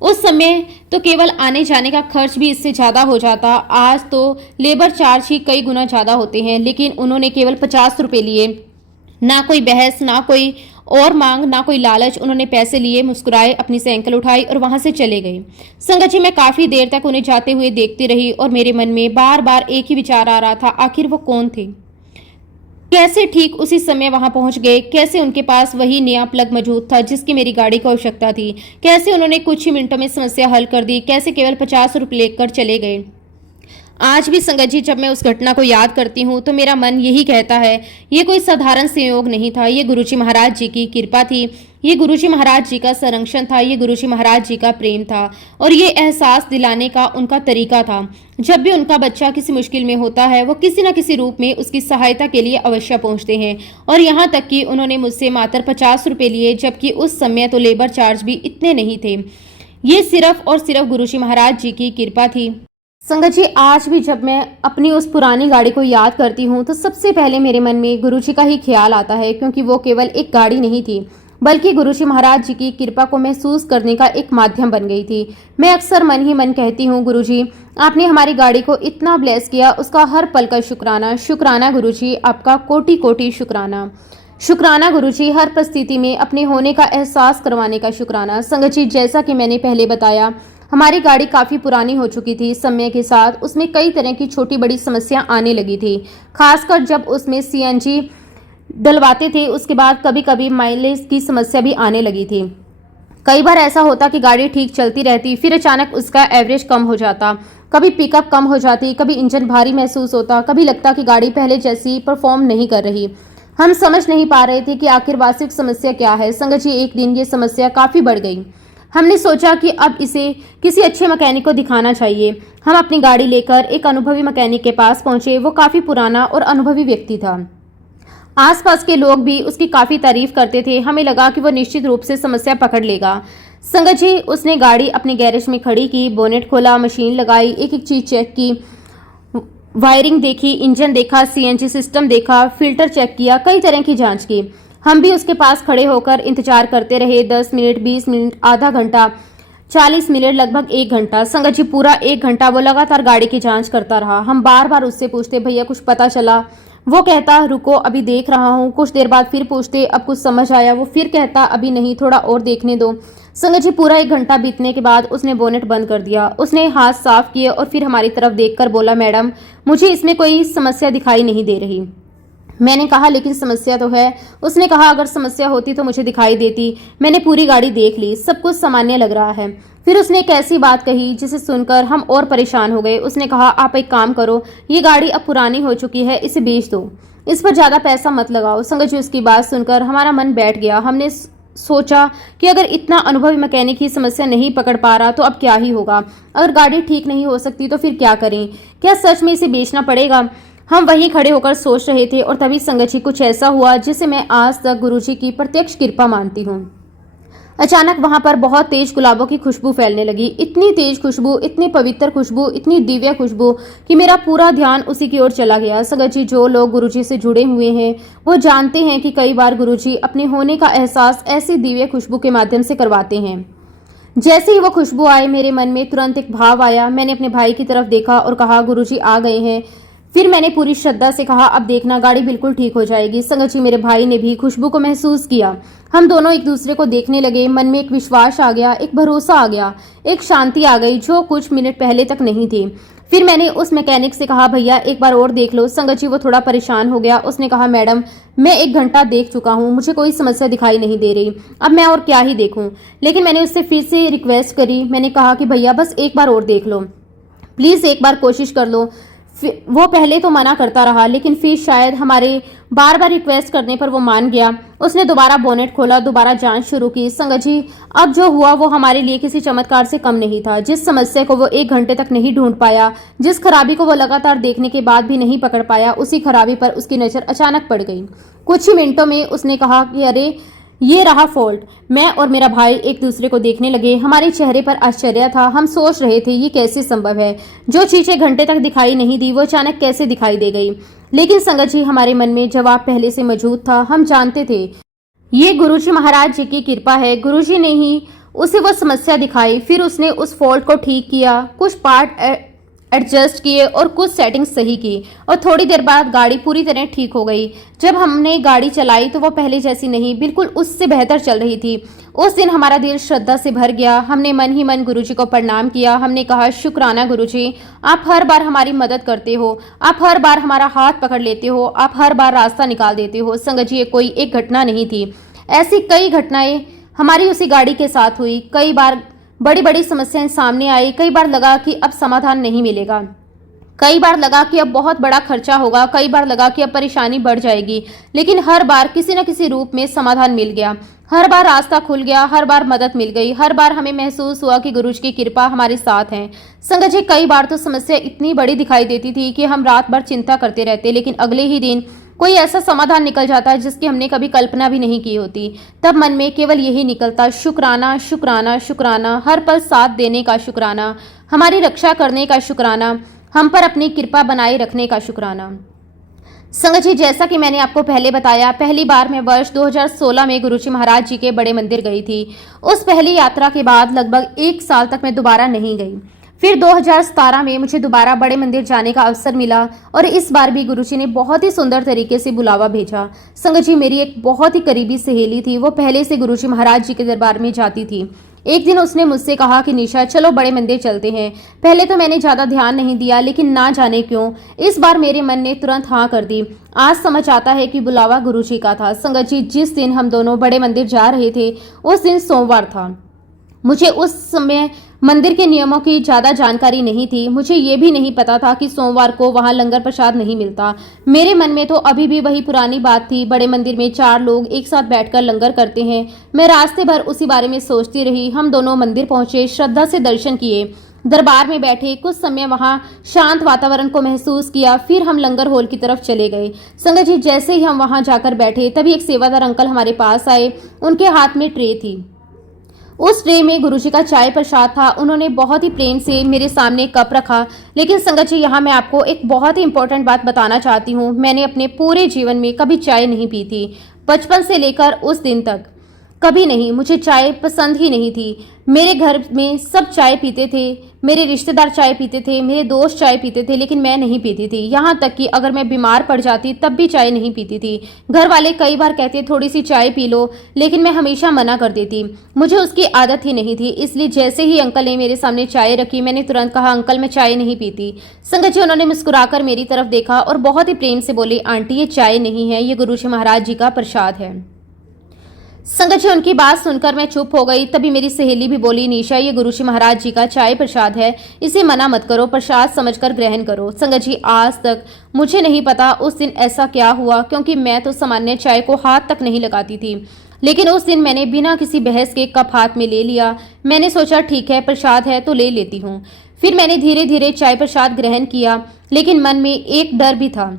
उस समय तो केवल आने जाने का खर्च भी इससे ज़्यादा हो जाता, आज तो लेबर चार्ज ही कई गुना ज़्यादा होते हैं, लेकिन उन्होंने केवल 50 रुपए लिए। ना कोई बहस, ना कोई और मांग, ना कोई लालच। उन्होंने पैसे लिए, मुस्कुराए, अपनी साइकिल उठाई और वहां से चले गए। संगत जी, मैं काफी देर तक उन्हें जाते हुए देखती रही और मेरे मन में बार बार एक ही विचार आ रहा था, आखिर वो कौन थे? कैसे ठीक उसी समय वहां पहुंच गए? कैसे उनके पास वही नया प्लग मौजूद था जिसकी मेरी गाड़ी को आवश्यकता थी? कैसे उन्होंने कुछ ही मिनटों में समस्या हल कर दी? कैसे केवल 50 रुपये लेकर चले गए? आज भी संगत जी, जब मैं उस घटना को याद करती हूँ तो मेरा मन यही कहता है, ये कोई साधारण संयोग नहीं था, ये गुरुजी महाराज जी की कृपा थी, ये गुरुजी महाराज जी का संरक्षण था, ये गुरुजी महाराज जी का प्रेम था और ये एहसास दिलाने का उनका तरीका था। जब भी उनका बच्चा किसी मुश्किल में होता है, वो किसी न किसी रूप में उसकी सहायता के लिए अवश्य पहुंचते हैं। और यहाँ तक कि उन्होंने मुझसे मात्र 50 रुपये लिए, जबकि उस समय तो लेबर चार्ज भी इतने नहीं थे। ये सिर्फ और सिर्फ गुरुजी महाराज जी की कृपा थी। संगत जी, आज भी जब मैं अपनी उस पुरानी गाड़ी को याद करती हूँ तो सबसे पहले मेरे मन में गुरुजी का ही ख्याल आता है, क्योंकि वो केवल एक गाड़ी नहीं थी, बल्कि गुरुजी महाराज जी की कृपा को महसूस करने का एक माध्यम बन गई थी। मैं अक्सर मन ही मन कहती हूँ, गुरुजी आपने हमारी गाड़ी को इतना ब्लेस किया, उसका हर पल का शुक्राना। शुक्राना गुरुजी, आपका कोटि कोटि शुक्राना। शुक्राना गुरुजी, हर परिस्थिति में अपने होने का एहसास करवाने का शुक्राना। संगत जी, जैसा कि मैंने पहले बताया, हमारी गाड़ी काफ़ी पुरानी हो चुकी थी। समय के साथ उसमें कई तरह की छोटी बड़ी समस्या आने लगी थी, खासकर जब उसमें सीएनजी डलवाते थे। उसके बाद कभी कभी माइलेज की समस्या भी आने लगी थी। कई बार ऐसा होता कि गाड़ी ठीक चलती रहती, फिर अचानक उसका एवरेज कम हो जाता, कभी पिकअप कम हो जाती, कभी इंजन भारी महसूस होता, कभी लगता कि गाड़ी पहले जैसी परफॉर्म नहीं कर रही। हम समझ नहीं पा रहे थे कि आखिर वास्तविक समस्या क्या है। संगत जी, एक दिन ये समस्या काफ़ी बढ़ गई। हमने सोचा कि अब इसे किसी अच्छे मैकेनिक को दिखाना चाहिए। हम अपनी गाड़ी लेकर एक अनुभवी मैकेनिक के पास पहुंचे। वो काफ़ी पुराना और अनुभवी व्यक्ति था। आसपास के लोग भी उसकी काफ़ी तारीफ करते थे। हमें लगा कि वो निश्चित रूप से समस्या पकड़ लेगा। संगत जी, उसने गाड़ी अपने गैरेज में खड़ी की, बोनेट खोला, मशीन लगाई, एक एक चीज़ चेक की, वायरिंग देखी, इंजन देखा, सीएनजी सिस्टम देखा, फिल्टर चेक किया, कई तरह की जाँच की। हम भी उसके पास खड़े होकर इंतजार करते रहे। 10 मिनट, 20 मिनट, आधा घंटा, 40 मिनट, लगभग 1 घंटा। संगत जी, पूरा 1 घंटा वो लगातार गाड़ी की जांच करता रहा। हम बार बार उससे पूछते, भैया कुछ पता चला? वो कहता, रुको अभी देख रहा हूँ। कुछ देर बाद फिर पूछते, अब कुछ समझ आया? वो फिर कहता, अभी नहीं, थोड़ा और देखने दो। संगत जी, पूरा 1 घंटा बीतने के बाद उसने बोनेट बंद कर दिया। उसने हाथ साफ किए और फिर हमारी तरफ देखकर बोला, मैडम मुझे इसमें कोई समस्या दिखाई नहीं दे रही। मैंने कहा, लेकिन समस्या तो है। उसने कहा, अगर समस्या होती तो मुझे दिखाई देती। मैंने पूरी गाड़ी देख ली, सब कुछ सामान्य लग रहा है। फिर उसने एक ऐसी बात कही जिसे सुनकर हम और परेशान हो गए। उसने कहा, आप एक काम करो, ये गाड़ी अब पुरानी हो चुकी है, इसे बेच दो, इस पर ज़्यादा पैसा मत लगाओ। संगत जी, उसकी बात सुनकर हमारा मन बैठ गया। हमने सोचा कि अगर इतना अनुभवी मैकेनिक ही समस्या नहीं पकड़ पा रहा तो अब क्या ही होगा। अगर गाड़ी ठीक नहीं हो सकती तो फिर क्या करें? क्या सच में इसे बेचना पड़ेगा? हम वहीं खड़े होकर सोच रहे थे और तभी संगत जी, कुछ ऐसा हुआ जिसे मैं आज तक गुरुजी की प्रत्यक्ष कृपा मानती हूँ। अचानक वहां पर बहुत तेज गुलाबों की खुशबू फैलने लगी। इतनी तेज खुशबू, इतनी पवित्र खुशबू, इतनी दिव्य खुशबू कि मेरा पूरा ध्यान उसी की ओर चला गया। संगत जी, जो लोग गुरुजी से जुड़े हुए हैं वो जानते हैं कि कई बार गुरुजी अपने होने का एहसास ऐसी दिव्य खुशबू के माध्यम से करवाते हैं। जैसे ही वो खुशबू आई, मेरे मन में तुरंत एक भाव आया। मैंने अपने भाई की तरफ देखा और कहा, गुरुजी आ गए हैं। फिर मैंने पूरी श्रद्धा से कहा, अब देखना गाड़ी बिल्कुल ठीक हो जाएगी। संगत जी, मेरे भाई ने भी खुशबू को महसूस किया। हम दोनों एक दूसरे को देखने लगे। मन में एक विश्वास आ गया, एक भरोसा आ गया, एक शांति आ गई जो कुछ मिनट पहले तक नहीं थी। फिर मैंने उस मैकेनिक से कहा, भैया एक बार और देख लो। संगत जी वो थोड़ा परेशान हो गया। उसने कहा, मैडम मैं 1 घंटा देख चुका हूँ, मुझे कोई समस्या दिखाई नहीं दे रही, अब मैं और क्या ही देखूँ। लेकिन मैंने उससे फिर से रिक्वेस्ट करी। मैंने कहा कि भैया बस एक बार और देख लो, प्लीज़ एक बार कोशिश कर लो। वो पहले तो मना करता रहा, लेकिन फिर शायद हमारे बार बार रिक्वेस्ट करने पर वो मान गया। उसने दोबारा बोनेट खोला, दोबारा जांच शुरू की। संगत जी अब जो हुआ वो हमारे लिए किसी चमत्कार से कम नहीं था। जिस समस्या को वो 1 घंटे तक नहीं ढूंढ पाया, जिस खराबी को वो लगातार देखने के बाद भी नहीं पकड़ पाया, उसी खराबी पर उसकी नज़र अचानक पड़ गई। कुछ ही मिनटों में उसने कहा कि अरे ये रहा फॉल्ट। मैं और मेरा भाई एक दूसरे को देखने लगे। हमारे चेहरे पर आश्चर्य था। हम सोच रहे थे ये कैसे संभव है, जो चीजें घंटे तक दिखाई नहीं दी वो अचानक कैसे दिखाई दे गई। लेकिन संगत जी हमारे मन में जवाब पहले से मौजूद था। हम जानते थे ये गुरुजी महाराज जी की कृपा है। गुरुजी ने ही उसे वो समस्या दिखाई, फिर उसने उस फॉल्ट को ठीक किया, कुछ पार्ट एडजस्ट किए और कुछ सेटिंग्स सही की, और थोड़ी देर बाद गाड़ी पूरी तरह ठीक हो गई। जब हमने गाड़ी चलाई तो वो पहले जैसी नहीं, बिल्कुल उससे बेहतर चल रही थी। उस दिन हमारा दिल श्रद्धा से भर गया। हमने मन ही मन गुरुजी को प्रणाम किया। हमने कहा, शुक्राना गुरुजी, आप हर बार हमारी मदद करते हो, आप हर बार हमारा हाथ पकड़ लेते हो, आप हर बार रास्ता निकाल देते हो। संगत जी ये कोई एक घटना नहीं थी, ऐसी कई घटनाएं हमारी उसी गाड़ी के साथ हुई। कई बार बड़ी बड़ी समस्याएं सामने आई। कई बार लगा कि अब समाधान नहीं मिलेगा, कई बार लगा कि अब बहुत बड़ा खर्चा होगा, कई बार लगा कि अब परेशानी बढ़ जाएगी, लेकिन हर बार किसी न किसी रूप में समाधान मिल गया। हर बार रास्ता खुल गया, हर बार मदद मिल गई, हर बार हमें महसूस हुआ कि गुरुजी की कृपा हमारे साथ है। संगत जी कई बार तो समस्या इतनी बड़ी दिखाई देती थी कि हम रात भर चिंता करते रहते, लेकिन अगले ही दिन कोई ऐसा समाधान निकल जाता है जिसकी हमने कभी कल्पना भी नहीं की होती। तब मन में केवल यही निकलता, शुक्राना शुक्राना शुक्राना, हर पल साथ देने का शुक्राना, हमारी रक्षा करने का शुक्राना, हम पर अपनी कृपा बनाए रखने का शुक्राना। संगत जी जैसा कि मैंने आपको पहले बताया, पहली बार मैं वर्ष 2016 में गुरुजी महाराज जी के बड़े मंदिर गई थी। उस पहली यात्रा के बाद लगभग 1 साल तक मैं दोबारा नहीं गई। फिर 2017 में मुझे दोबारा बड़े मंदिर जाने का अवसर मिला, और इस बार भी गुरुजी ने बहुत ही सुंदर तरीके से बुलावा भेजा। संगत जी मेरी एक बहुत ही करीबी सहेली थी, वो पहले से गुरुजी महाराज जी के दरबार में जाती थी। एक दिन उसने मुझसे कहा कि निशा चलो बड़े मंदिर चलते हैं। पहले तो मैंने ज़्यादा ध्यान नहीं दिया, लेकिन ना जाने क्यों इस बार मेरे मन ने तुरंत हाँ कर दी। आज समझ आता है कि बुलावा गुरुजी का था। संगत जी जिस दिन हम दोनों बड़े मंदिर जा रहे थे उस दिन सोमवार था। मुझे उस समय मंदिर के नियमों की ज़्यादा जानकारी नहीं थी। मुझे ये भी नहीं पता था कि सोमवार को वहाँ लंगर प्रसाद नहीं मिलता। मेरे मन में तो अभी भी वही पुरानी बात थी, बड़े मंदिर में 4 लोग एक साथ बैठकर लंगर करते हैं। मैं रास्ते भर उसी बारे में सोचती रही। हम दोनों मंदिर पहुंचे, श्रद्धा से दर्शन किए, दरबार में बैठे, कुछ समय वहाँ शांत वातावरण को महसूस किया, फिर हम लंगर हॉल की तरफ चले गए। संगत जी जैसे ही हम वहाँ जाकर बैठे तभी एक सेवादार अंकल हमारे पास आए। उनके हाथ में ट्रे थी, उस ट्रे में गुरुजी का चाय प्रसाद था। उन्होंने बहुत ही प्रेम से मेरे सामने कप रखा। लेकिन संगत जी यहाँ मैं आपको एक बहुत ही इंपॉर्टेंट बात बताना चाहती हूँ। मैंने अपने पूरे जीवन में कभी चाय नहीं पी थी, बचपन से लेकर उस दिन तक कभी नहीं। मुझे चाय पसंद ही नहीं थी। मेरे घर में सब चाय पीते थे, मेरे रिश्तेदार चाय पीते थे, मेरे दोस्त चाय पीते थे, लेकिन मैं नहीं पीती थी। यहाँ तक कि अगर मैं बीमार पड़ जाती तब भी चाय नहीं पीती थी। घर वाले कई बार कहते थोड़ी सी चाय पी लो, लेकिन मैं हमेशा मना कर देती। मुझे उसकी आदत ही नहीं थी। इसलिए जैसे ही अंकल ने मेरे सामने चाय रखी मैंने तुरंत कहा, अंकल मैं चाय नहीं पीती। संगत जी उन्होंने मुस्कुराकर मेरी तरफ देखा और बहुत ही प्रेम से बोले, आंटी ये चाय नहीं है, ये गुरुजी महाराज जी का प्रसाद है। संगत जी उनकी बात सुनकर मैं चुप हो गई। तभी मेरी सहेली भी बोली, निशा ये गुरुजी महाराज जी का चाय प्रसाद है, इसे मना मत करो, प्रसाद समझकर ग्रहण करो। संगत जी आज तक मुझे नहीं पता उस दिन ऐसा क्या हुआ, क्योंकि मैं तो सामान्य चाय को हाथ तक नहीं लगाती थी, लेकिन उस दिन मैंने बिना किसी बहस के कप हाथ में ले लिया। मैंने सोचा ठीक है प्रसाद है तो ले लेती हूँ। फिर मैंने धीरे धीरे चाय प्रसाद ग्रहण किया, लेकिन मन में एक डर भी था।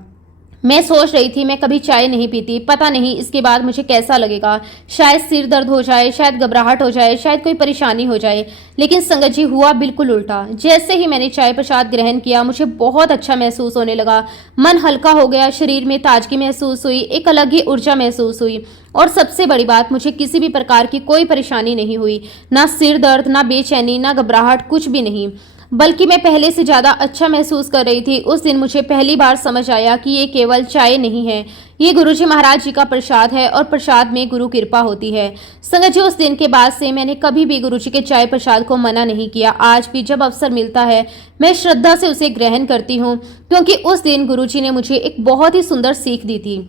मैं सोच रही थी मैं कभी चाय नहीं पीती, पता नहीं इसके बाद मुझे कैसा लगेगा, शायद सिर दर्द हो जाए, शायद घबराहट हो जाए, शायद कोई परेशानी हो जाए। लेकिन संगत जी हुआ बिल्कुल उल्टा। जैसे ही मैंने चाय प्रसाद ग्रहण किया मुझे बहुत अच्छा महसूस होने लगा। मन हल्का हो गया, शरीर में ताजगी महसूस हुई, एक अलग ही ऊर्जा महसूस हुई, और सबसे बड़ी बात मुझे किसी भी प्रकार की कोई परेशानी नहीं हुई, ना सिर दर्द, ना बेचैनी, ना घबराहट, कुछ भी नहीं। बल्कि मैं पहले से ज़्यादा अच्छा महसूस कर रही थी। उस दिन मुझे पहली बार समझ आया कि ये केवल चाय नहीं है, ये गुरुजी महाराज जी का प्रसाद है और प्रसाद में गुरु कृपा होती है। संगत जी, उस दिन के बाद से मैंने कभी भी गुरुजी के चाय प्रसाद को मना नहीं किया। आज भी जब अवसर मिलता है मैं श्रद्धा से उसे ग्रहण करती हूँ, क्योंकि उस दिन गुरुजी ने मुझे एक बहुत ही सुंदर सीख दी थी।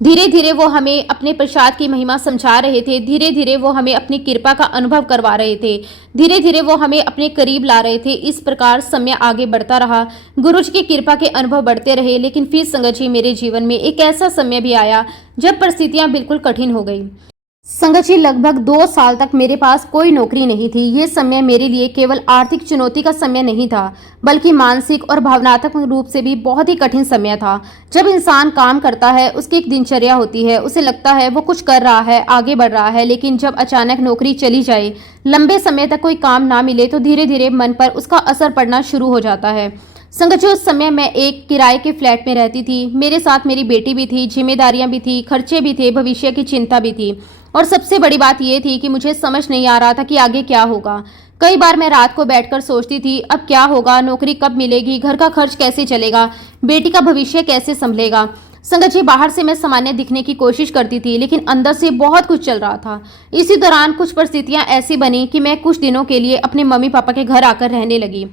धीरे धीरे वो हमें अपने प्रसाद की महिमा समझा रहे थे, धीरे धीरे वो हमें अपनी कृपा का अनुभव करवा रहे थे, धीरे धीरे वो हमें अपने करीब ला रहे थे। इस प्रकार समय आगे बढ़ता रहा, गुरुजी की कृपा के अनुभव बढ़ते रहे। लेकिन फिर संगत जी, मेरे जीवन में एक ऐसा समय भी आया जब परिस्थितियां बिल्कुल कठिन हो गई। संगत जी, लगभग 2 साल तक मेरे पास कोई नौकरी नहीं थी। ये समय मेरे लिए केवल आर्थिक चुनौती का समय नहीं था, बल्कि मानसिक और भावनात्मक रूप से भी बहुत ही कठिन समय था। जब इंसान काम करता है, उसकी एक दिनचर्या होती है, उसे लगता है वो कुछ कर रहा है, आगे बढ़ रहा है, लेकिन जब अचानक नौकरी चली जाए, लंबे समय तक कोई काम ना मिले, तो धीरे धीरे मन पर उसका असर पड़ना शुरू हो जाता है। संगत जी, उस समय मैं एक किराए के फ्लैट में रहती थी। मेरे साथ मेरी बेटी भी थी, जिम्मेदारियां भी थी, खर्चे भी थे, भविष्य की चिंता भी थी। और सबसे बड़ी बात यह थी कि मुझे समझ नहीं आ रहा था कि आगे क्या होगा। कई बार मैं रात को बैठकर सोचती थी, अब क्या होगा, नौकरी कब मिलेगी, घर का खर्च कैसे चलेगा, बेटी का भविष्य कैसे संभलेगा। संगत जी, बाहर से मैं सामान्य दिखने की कोशिश करती थी, लेकिन अंदर से बहुत कुछ चल रहा था। इसी दौरान कुछ परिस्थितियां ऐसी बनी कि मैं कुछ दिनों के लिए अपने मम्मी पापा के घर आकर रहने लगी।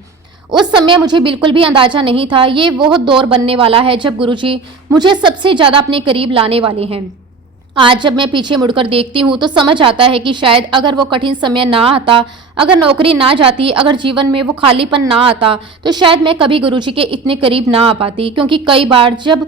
उस समय मुझे बिल्कुल भी अंदाजा नहीं था ये वो दौर बनने वाला है जब गुरुजी मुझे सबसे ज्यादा अपने करीब लाने वाले हैं। आज जब मैं पीछे मुड़कर देखती हूँ तो समझ आता है कि शायद अगर वो कठिन समय ना आता, अगर नौकरी ना जाती, अगर जीवन में वो खालीपन ना आता, तो शायद मैं कभी गुरुजी के इतने करीब ना आ पाती। क्योंकि कई बार जब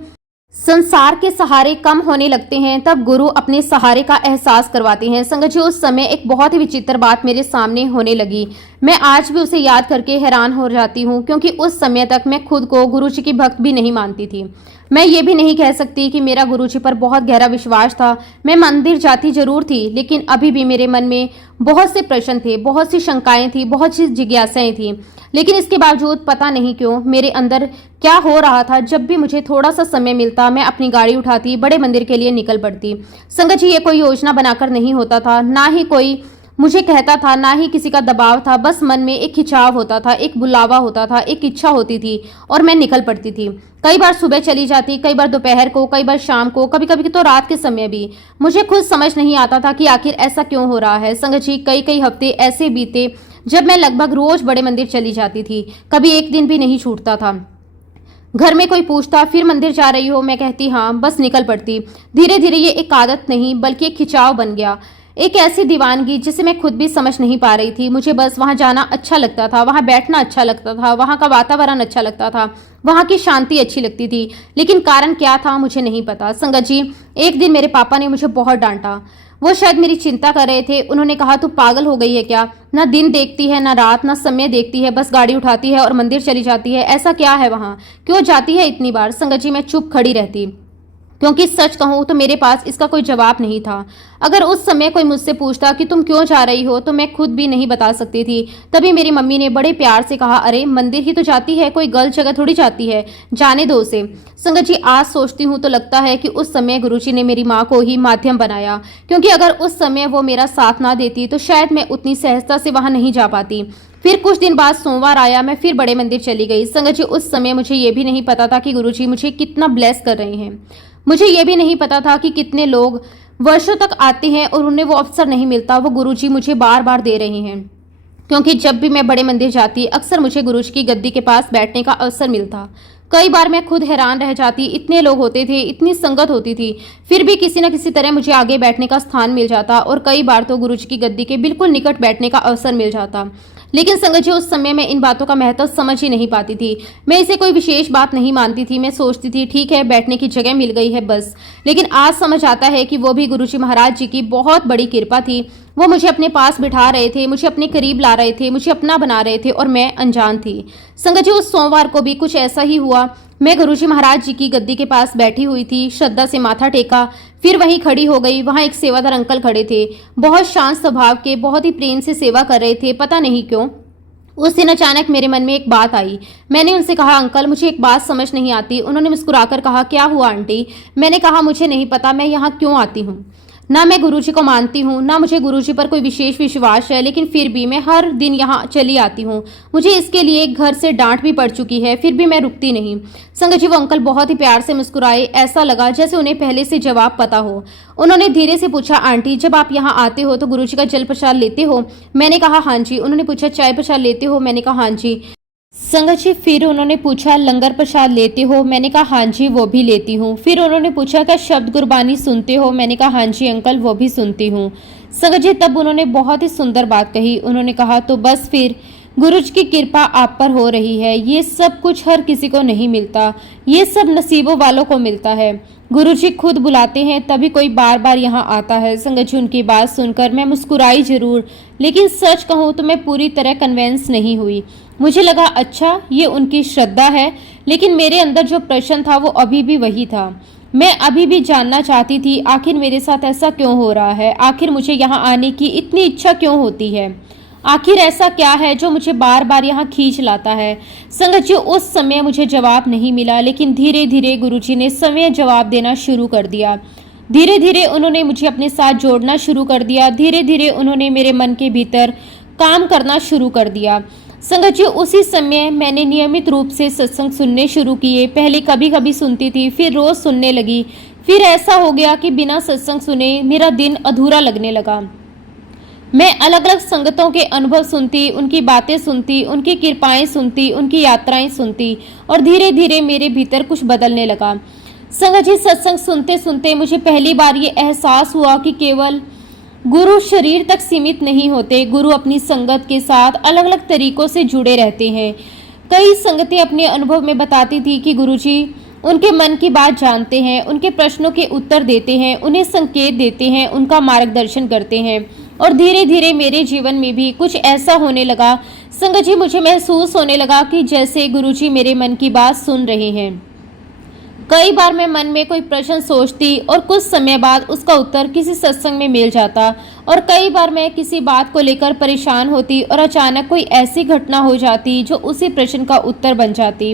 संसार के सहारे कम होने लगते हैं, तब गुरु अपने सहारे का एहसास करवाते हैं। संगत जी, उस समय एक बहुत ही विचित्र बात मेरे सामने होने लगी। मैं आज भी उसे याद करके हैरान हो जाती हूँ, क्योंकि उस समय तक मैं खुद को गुरुजी की भक्त भी नहीं मानती थी। मैं ये भी नहीं कह सकती कि मेरा गुरुजी पर बहुत गहरा विश्वास था। मैं मंदिर जाती जरूर थी, लेकिन अभी भी मेरे मन में बहुत से प्रश्न थे, बहुत सी शंकाएं थी, बहुत सी जिज्ञासाएं थी। लेकिन इसके बावजूद पता नहीं क्यों मेरे अंदर क्या हो रहा था, जब भी मुझे थोड़ा सा समय मिलता मैं अपनी गाड़ी उठाती, बड़े मंदिर के लिए निकल पड़ती। संगत जी, ये कोई योजना बनाकर नहीं होता था, ना ही कोई मुझे कहता था, ना ही किसी का दबाव था। बस मन में एक खिंचाव होता था, एक बुलावा होता था, एक इच्छा होती थी और मैं निकल पड़ती थी। कई बार सुबह चली जाती, कई बार दोपहर को, कई बार शाम को, कभी कभी तो रात के समय भी। मुझे खुद समझ नहीं आता था कि आखिर ऐसा क्यों हो रहा है। संगत जी, कई कई हफ्ते ऐसे बीते जब मैं लगभग रोज बड़े मंदिर चली जाती थी, कभी एक दिन भी नहीं छूटता था। घर में कोई पूछता, फिर मंदिर जा रही हो? मैं कहती हाँ, बस निकल पड़ती। धीरे धीरे ये एक आदत नहीं बल्कि एक खिंचाव बन गया, एक ऐसी दीवानगी जिसे मैं खुद भी समझ नहीं पा रही थी। मुझे बस वहां जाना अच्छा लगता था, वहां बैठना अच्छा लगता था, वहां का वातावरण अच्छा लगता था, वहां की शांति अच्छी लगती थी। लेकिन कारण क्या था मुझे नहीं पता। संगत जी, एक दिन मेरे पापा ने मुझे बहुत डांटा। वो शायद मेरी चिंता कर रहे थे। उन्होंने कहा, तू पागल हो गई है क्या? ना दिन देखती है, ना रात, ना समय देखती है, बस गाड़ी उठाती है और मंदिर चली जाती है। ऐसा क्या है वहां, क्यों जाती है इतनी बार? संगत जी, मैं चुप खड़ी रहती, क्योंकि सच कहूं तो मेरे पास इसका कोई जवाब नहीं था। अगर उस समय कोई मुझसे पूछता कि तुम क्यों जा रही हो, तो मैं खुद भी नहीं बता सकती थी। तभी मेरी मम्मी ने बड़े प्यार से कहा, अरे मंदिर ही तो जाती है, कोई गलत जगह थोड़ी जाती है, जाने दो उसे। संगत जी, आज सोचती हूँ तो लगता है कि उस समय गुरुजी ने मेरी माँ को ही माध्यम बनाया, क्योंकि अगर उस समय वो मेरा साथ ना देती तो शायद मैं उतनी सहजता से वहां नहीं जा पाती। फिर कुछ दिन बाद सोमवार आया, मैं फिर बड़े मंदिर चली गई। संगत जी, उस समय मुझे ये भी नहीं पता था कि गुरुजी मुझे कितना ब्लेस कर रहे हैं। मुझे ये भी नहीं पता था कि कितने लोग वर्षों तक आते हैं और उन्हें वो अवसर नहीं मिलता, वो गुरुजी मुझे बार बार दे रहे हैं। क्योंकि जब भी मैं बड़े मंदिर जाती, अक्सर मुझे गुरुजी की गद्दी के पास बैठने का अवसर मिलता। कई बार मैं खुद हैरान रह जाती, इतने लोग होते थे, इतनी संगत होती थी, फिर भी किसी न किसी तरह मुझे आगे बैठने का स्थान मिल जाता और कई बार तो गुरुजी की गद्दी के बिल्कुल निकट बैठने का अवसर मिल जाता। लेकिन संगत जी, उस समय मैं इन बातों का महत्व समझ ही नहीं पाती थी। मैं इसे कोई विशेष बात नहीं मानती थी। मैं सोचती थी ठीक है, बैठने की जगह मिल गई है बस। लेकिन आज समझ आता है कि वो भी गुरुजी महाराज जी की बहुत बड़ी कृपा थी। वो मुझे अपने पास बिठा रहे थे, मुझे अपने करीब ला रहे थे, मुझे अपना बना रहे थे और मैं अनजान थी। संगत जी, उस सोमवार को भी कुछ ऐसा ही हुआ। मैं गुरुजी महाराज जी की गद्दी के पास बैठी हुई थी, श्रद्धा से माथा टेका, फिर वहीं खड़ी हो गई। वहां एक सेवादार अंकल खड़े थे, बहुत शांत स्वभाव के, बहुत ही प्रेम से सेवा कर रहे थे। पता नहीं क्यों उस दिन अचानक मेरे मन में एक बात आई। मैंने उनसे कहा, अंकल मुझे एक बात समझ नहीं आती। उन्होंने मुस्कुराकर कहा, क्या हुआ आंटी? मैंने कहा, मुझे नहीं पता मैं यहाँ क्यों आती हूँ। ना मैं गुरुजी को मानती हूँ, ना मुझे गुरुजी पर कोई विशेष विश्वास है, लेकिन फिर भी मैं हर दिन यहाँ चली आती हूँ। मुझे इसके लिए घर से डांट भी पड़ चुकी है, फिर भी मैं रुकती नहीं। संगत जी, वो अंकल बहुत ही प्यार से मुस्कुराए। ऐसा लगा जैसे उन्हें पहले से जवाब पता हो। उन्होंने धीरे से पूछा, आंटी, जब आप यहाँ आते हो तो गुरुजी का जल प्रसाद लेते हो? मैंने कहा हाँ जी। उन्होंने पूछा, चाय प्रसाद लेते हो? मैंने कहा हाँ जी। संगत जी, फिर उन्होंने पूछा, लंगर प्रसाद लेते हो? मैंने कहा हाँ जी, वो भी लेती हूँ। फिर उन्होंने पूछा, क्या शब्द गुरबानी सुनते हो? मैंने कहा हाँ जी अंकल, वो भी सुनती हूँ। संगत जी, तब उन्होंने बहुत ही सुंदर बात कही। उन्होंने कहा, तो बस फिर गुरुजी की कृपा आप पर हो रही है। ये सब कुछ हर किसी को नहीं मिलता, ये सब नसीबों वालों को मिलता है। गुरुजी खुद बुलाते हैं तभी कोई बार बार यहाँ आता है। संगत जी, उनकी बात सुनकर मैं मुस्कुराई जरूर, लेकिन सच कहूँ तो मैं पूरी तरह कन्वेंस नहीं हुई। मुझे लगा अच्छा ये उनकी श्रद्धा है, लेकिन मेरे अंदर जो प्रश्न था वो अभी भी वही था। मैं अभी भी जानना चाहती थी आखिर मेरे साथ ऐसा क्यों हो रहा है, आखिर मुझे यहाँ आने की इतनी इच्छा क्यों होती है, आखिर ऐसा क्या है जो मुझे बार बार यहाँ खींच लाता है। संगत जी, उस समय मुझे जवाब नहीं मिला, लेकिन धीरे धीरे गुरुजी ने समय जवाब देना शुरू कर दिया। धीरे धीरे उन्होंने मुझे अपने साथ जोड़ना शुरू कर दिया। धीरे धीरे उन्होंने मेरे मन के भीतर काम करना शुरू कर दिया। संगत जी, उसी समय मैंने नियमित रूप से सत्संग सुनने शुरू किए। पहले कभी कभी सुनती थी, फिर रोज सुनने लगी। फिर ऐसा हो गया कि बिना सत्संग सुने मेरा दिन अधूरा लगने लगा। मैं अलग अलग संगतों के अनुभव सुनती, उनकी बातें सुनती, उनकी कृपाएं सुनती, उनकी यात्राएं सुनती, और धीरे धीरे मेरे भीतर कुछ बदलने लगा। संगत जी, सत्संग सुनते सुनते मुझे पहली बार ये एहसास हुआ कि केवल गुरु शरीर तक सीमित नहीं होते। गुरु अपनी संगत के साथ अलग अलग तरीकों से जुड़े रहते हैं। कई संगतें अपने अनुभव में बताती थी कि गुरुजी उनके मन की बात जानते हैं, उनके प्रश्नों के उत्तर देते हैं, उन्हें संकेत देते हैं, उनका मार्गदर्शन करते हैं। और धीरे धीरे मेरे जीवन में भी कुछ ऐसा होने लगा। संगत जी, मुझे महसूस होने लगा कि जैसे गुरुजी मेरे मन की बात सुन रहे हैं। कई बार मैं मन में कोई प्रश्न सोचती और कुछ समय बाद उसका उत्तर किसी सत्संग में मिल जाता, और कई बार मैं किसी बात को लेकर परेशान होती और अचानक कोई ऐसी घटना हो जाती जो उसी प्रश्न का उत्तर बन जाती।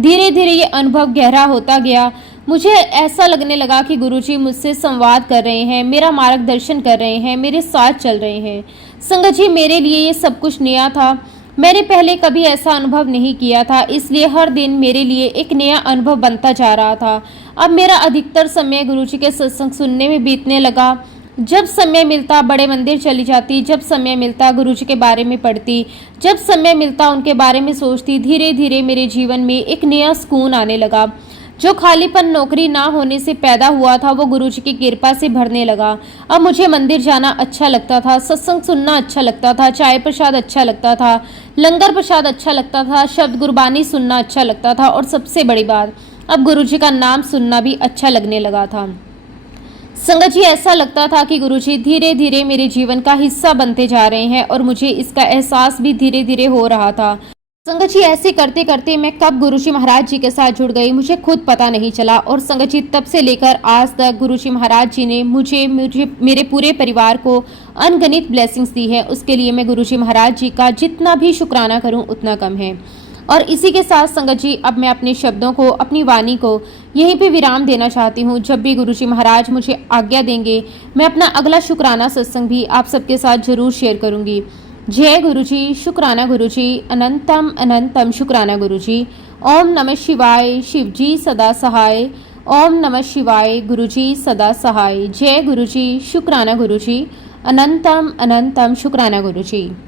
धीरे धीरे ये अनुभव गहरा होता गया। मुझे ऐसा लगने लगा कि गुरुजी मुझसे संवाद कर रहे हैं, मेरा मार्गदर्शन कर रहे हैं, मेरे साथ चल रहे हैं। संगत जी, मेरे लिए ये सब कुछ नया था। मैंने पहले कभी ऐसा अनुभव नहीं किया था, इसलिए हर दिन मेरे लिए एक नया अनुभव बनता जा रहा था। अब मेरा अधिकतर समय गुरुजी के सत्संग सुनने में बीतने लगा। जब समय मिलता बड़े मंदिर चली जाती, जब समय मिलता गुरुजी के बारे में पढ़ती, जब समय मिलता उनके बारे में सोचती। धीरे धीरे मेरे जीवन में एक नया सुकून आने लगा। जो खालीपन नौकरी ना होने से पैदा हुआ था वो गुरुजी की कृपा से भरने लगा। अब मुझे मंदिर जाना अच्छा लगता था, सत्संग सुनना अच्छा लगता था, चाय प्रसाद अच्छा लगता था, लंगर प्रसाद अच्छा लगता था, शब्द गुरबानी सुनना अच्छा लगता था, और सबसे बड़ी बात, अब गुरुजी का नाम सुनना भी अच्छा लगने लगा था। संगत जी, ऐसा लगता था कि गुरुजी धीरे धीरे मेरे जीवन का हिस्सा बनते जा रहे हैं, और मुझे इसका एहसास भी धीरे धीरे हो रहा था। संगत जी, ऐसे करते करते मैं कब गुरुजी महाराज जी के साथ जुड़ गई मुझे खुद पता नहीं चला। और संगत जी, तब से लेकर आज तक गुरुजी महाराज जी ने मुझे मेरे पूरे परिवार को अनगिनत ब्लेसिंग्स दी है। उसके लिए मैं गुरुजी महाराज जी का जितना भी शुक्राना करूं उतना कम है। और इसी के साथ संगत जी, अब मैं अपने शब्दों को, अपनी वाणी को यहीं पे विराम देना चाहती हूँ। जब भी गुरुजी महाराज मुझे आज्ञा देंगे, मैं अपना अगला शुक्राना सत्संग भी आप सबके साथ जरूर शेयर करूँगी। जय गुरुजी, शुक्राना गुरुजी, अनंतम अनंतम शुक्राना गुरुजी। ओम नमः शिवाय, शिवजी सदा सहाय। ओम नमः शिवाय, गुरुजी सदा सहाय। जय गुरुजी, शुक्राना गुरुजी, अनंतम अनंतम शुक्राना गुरुजी।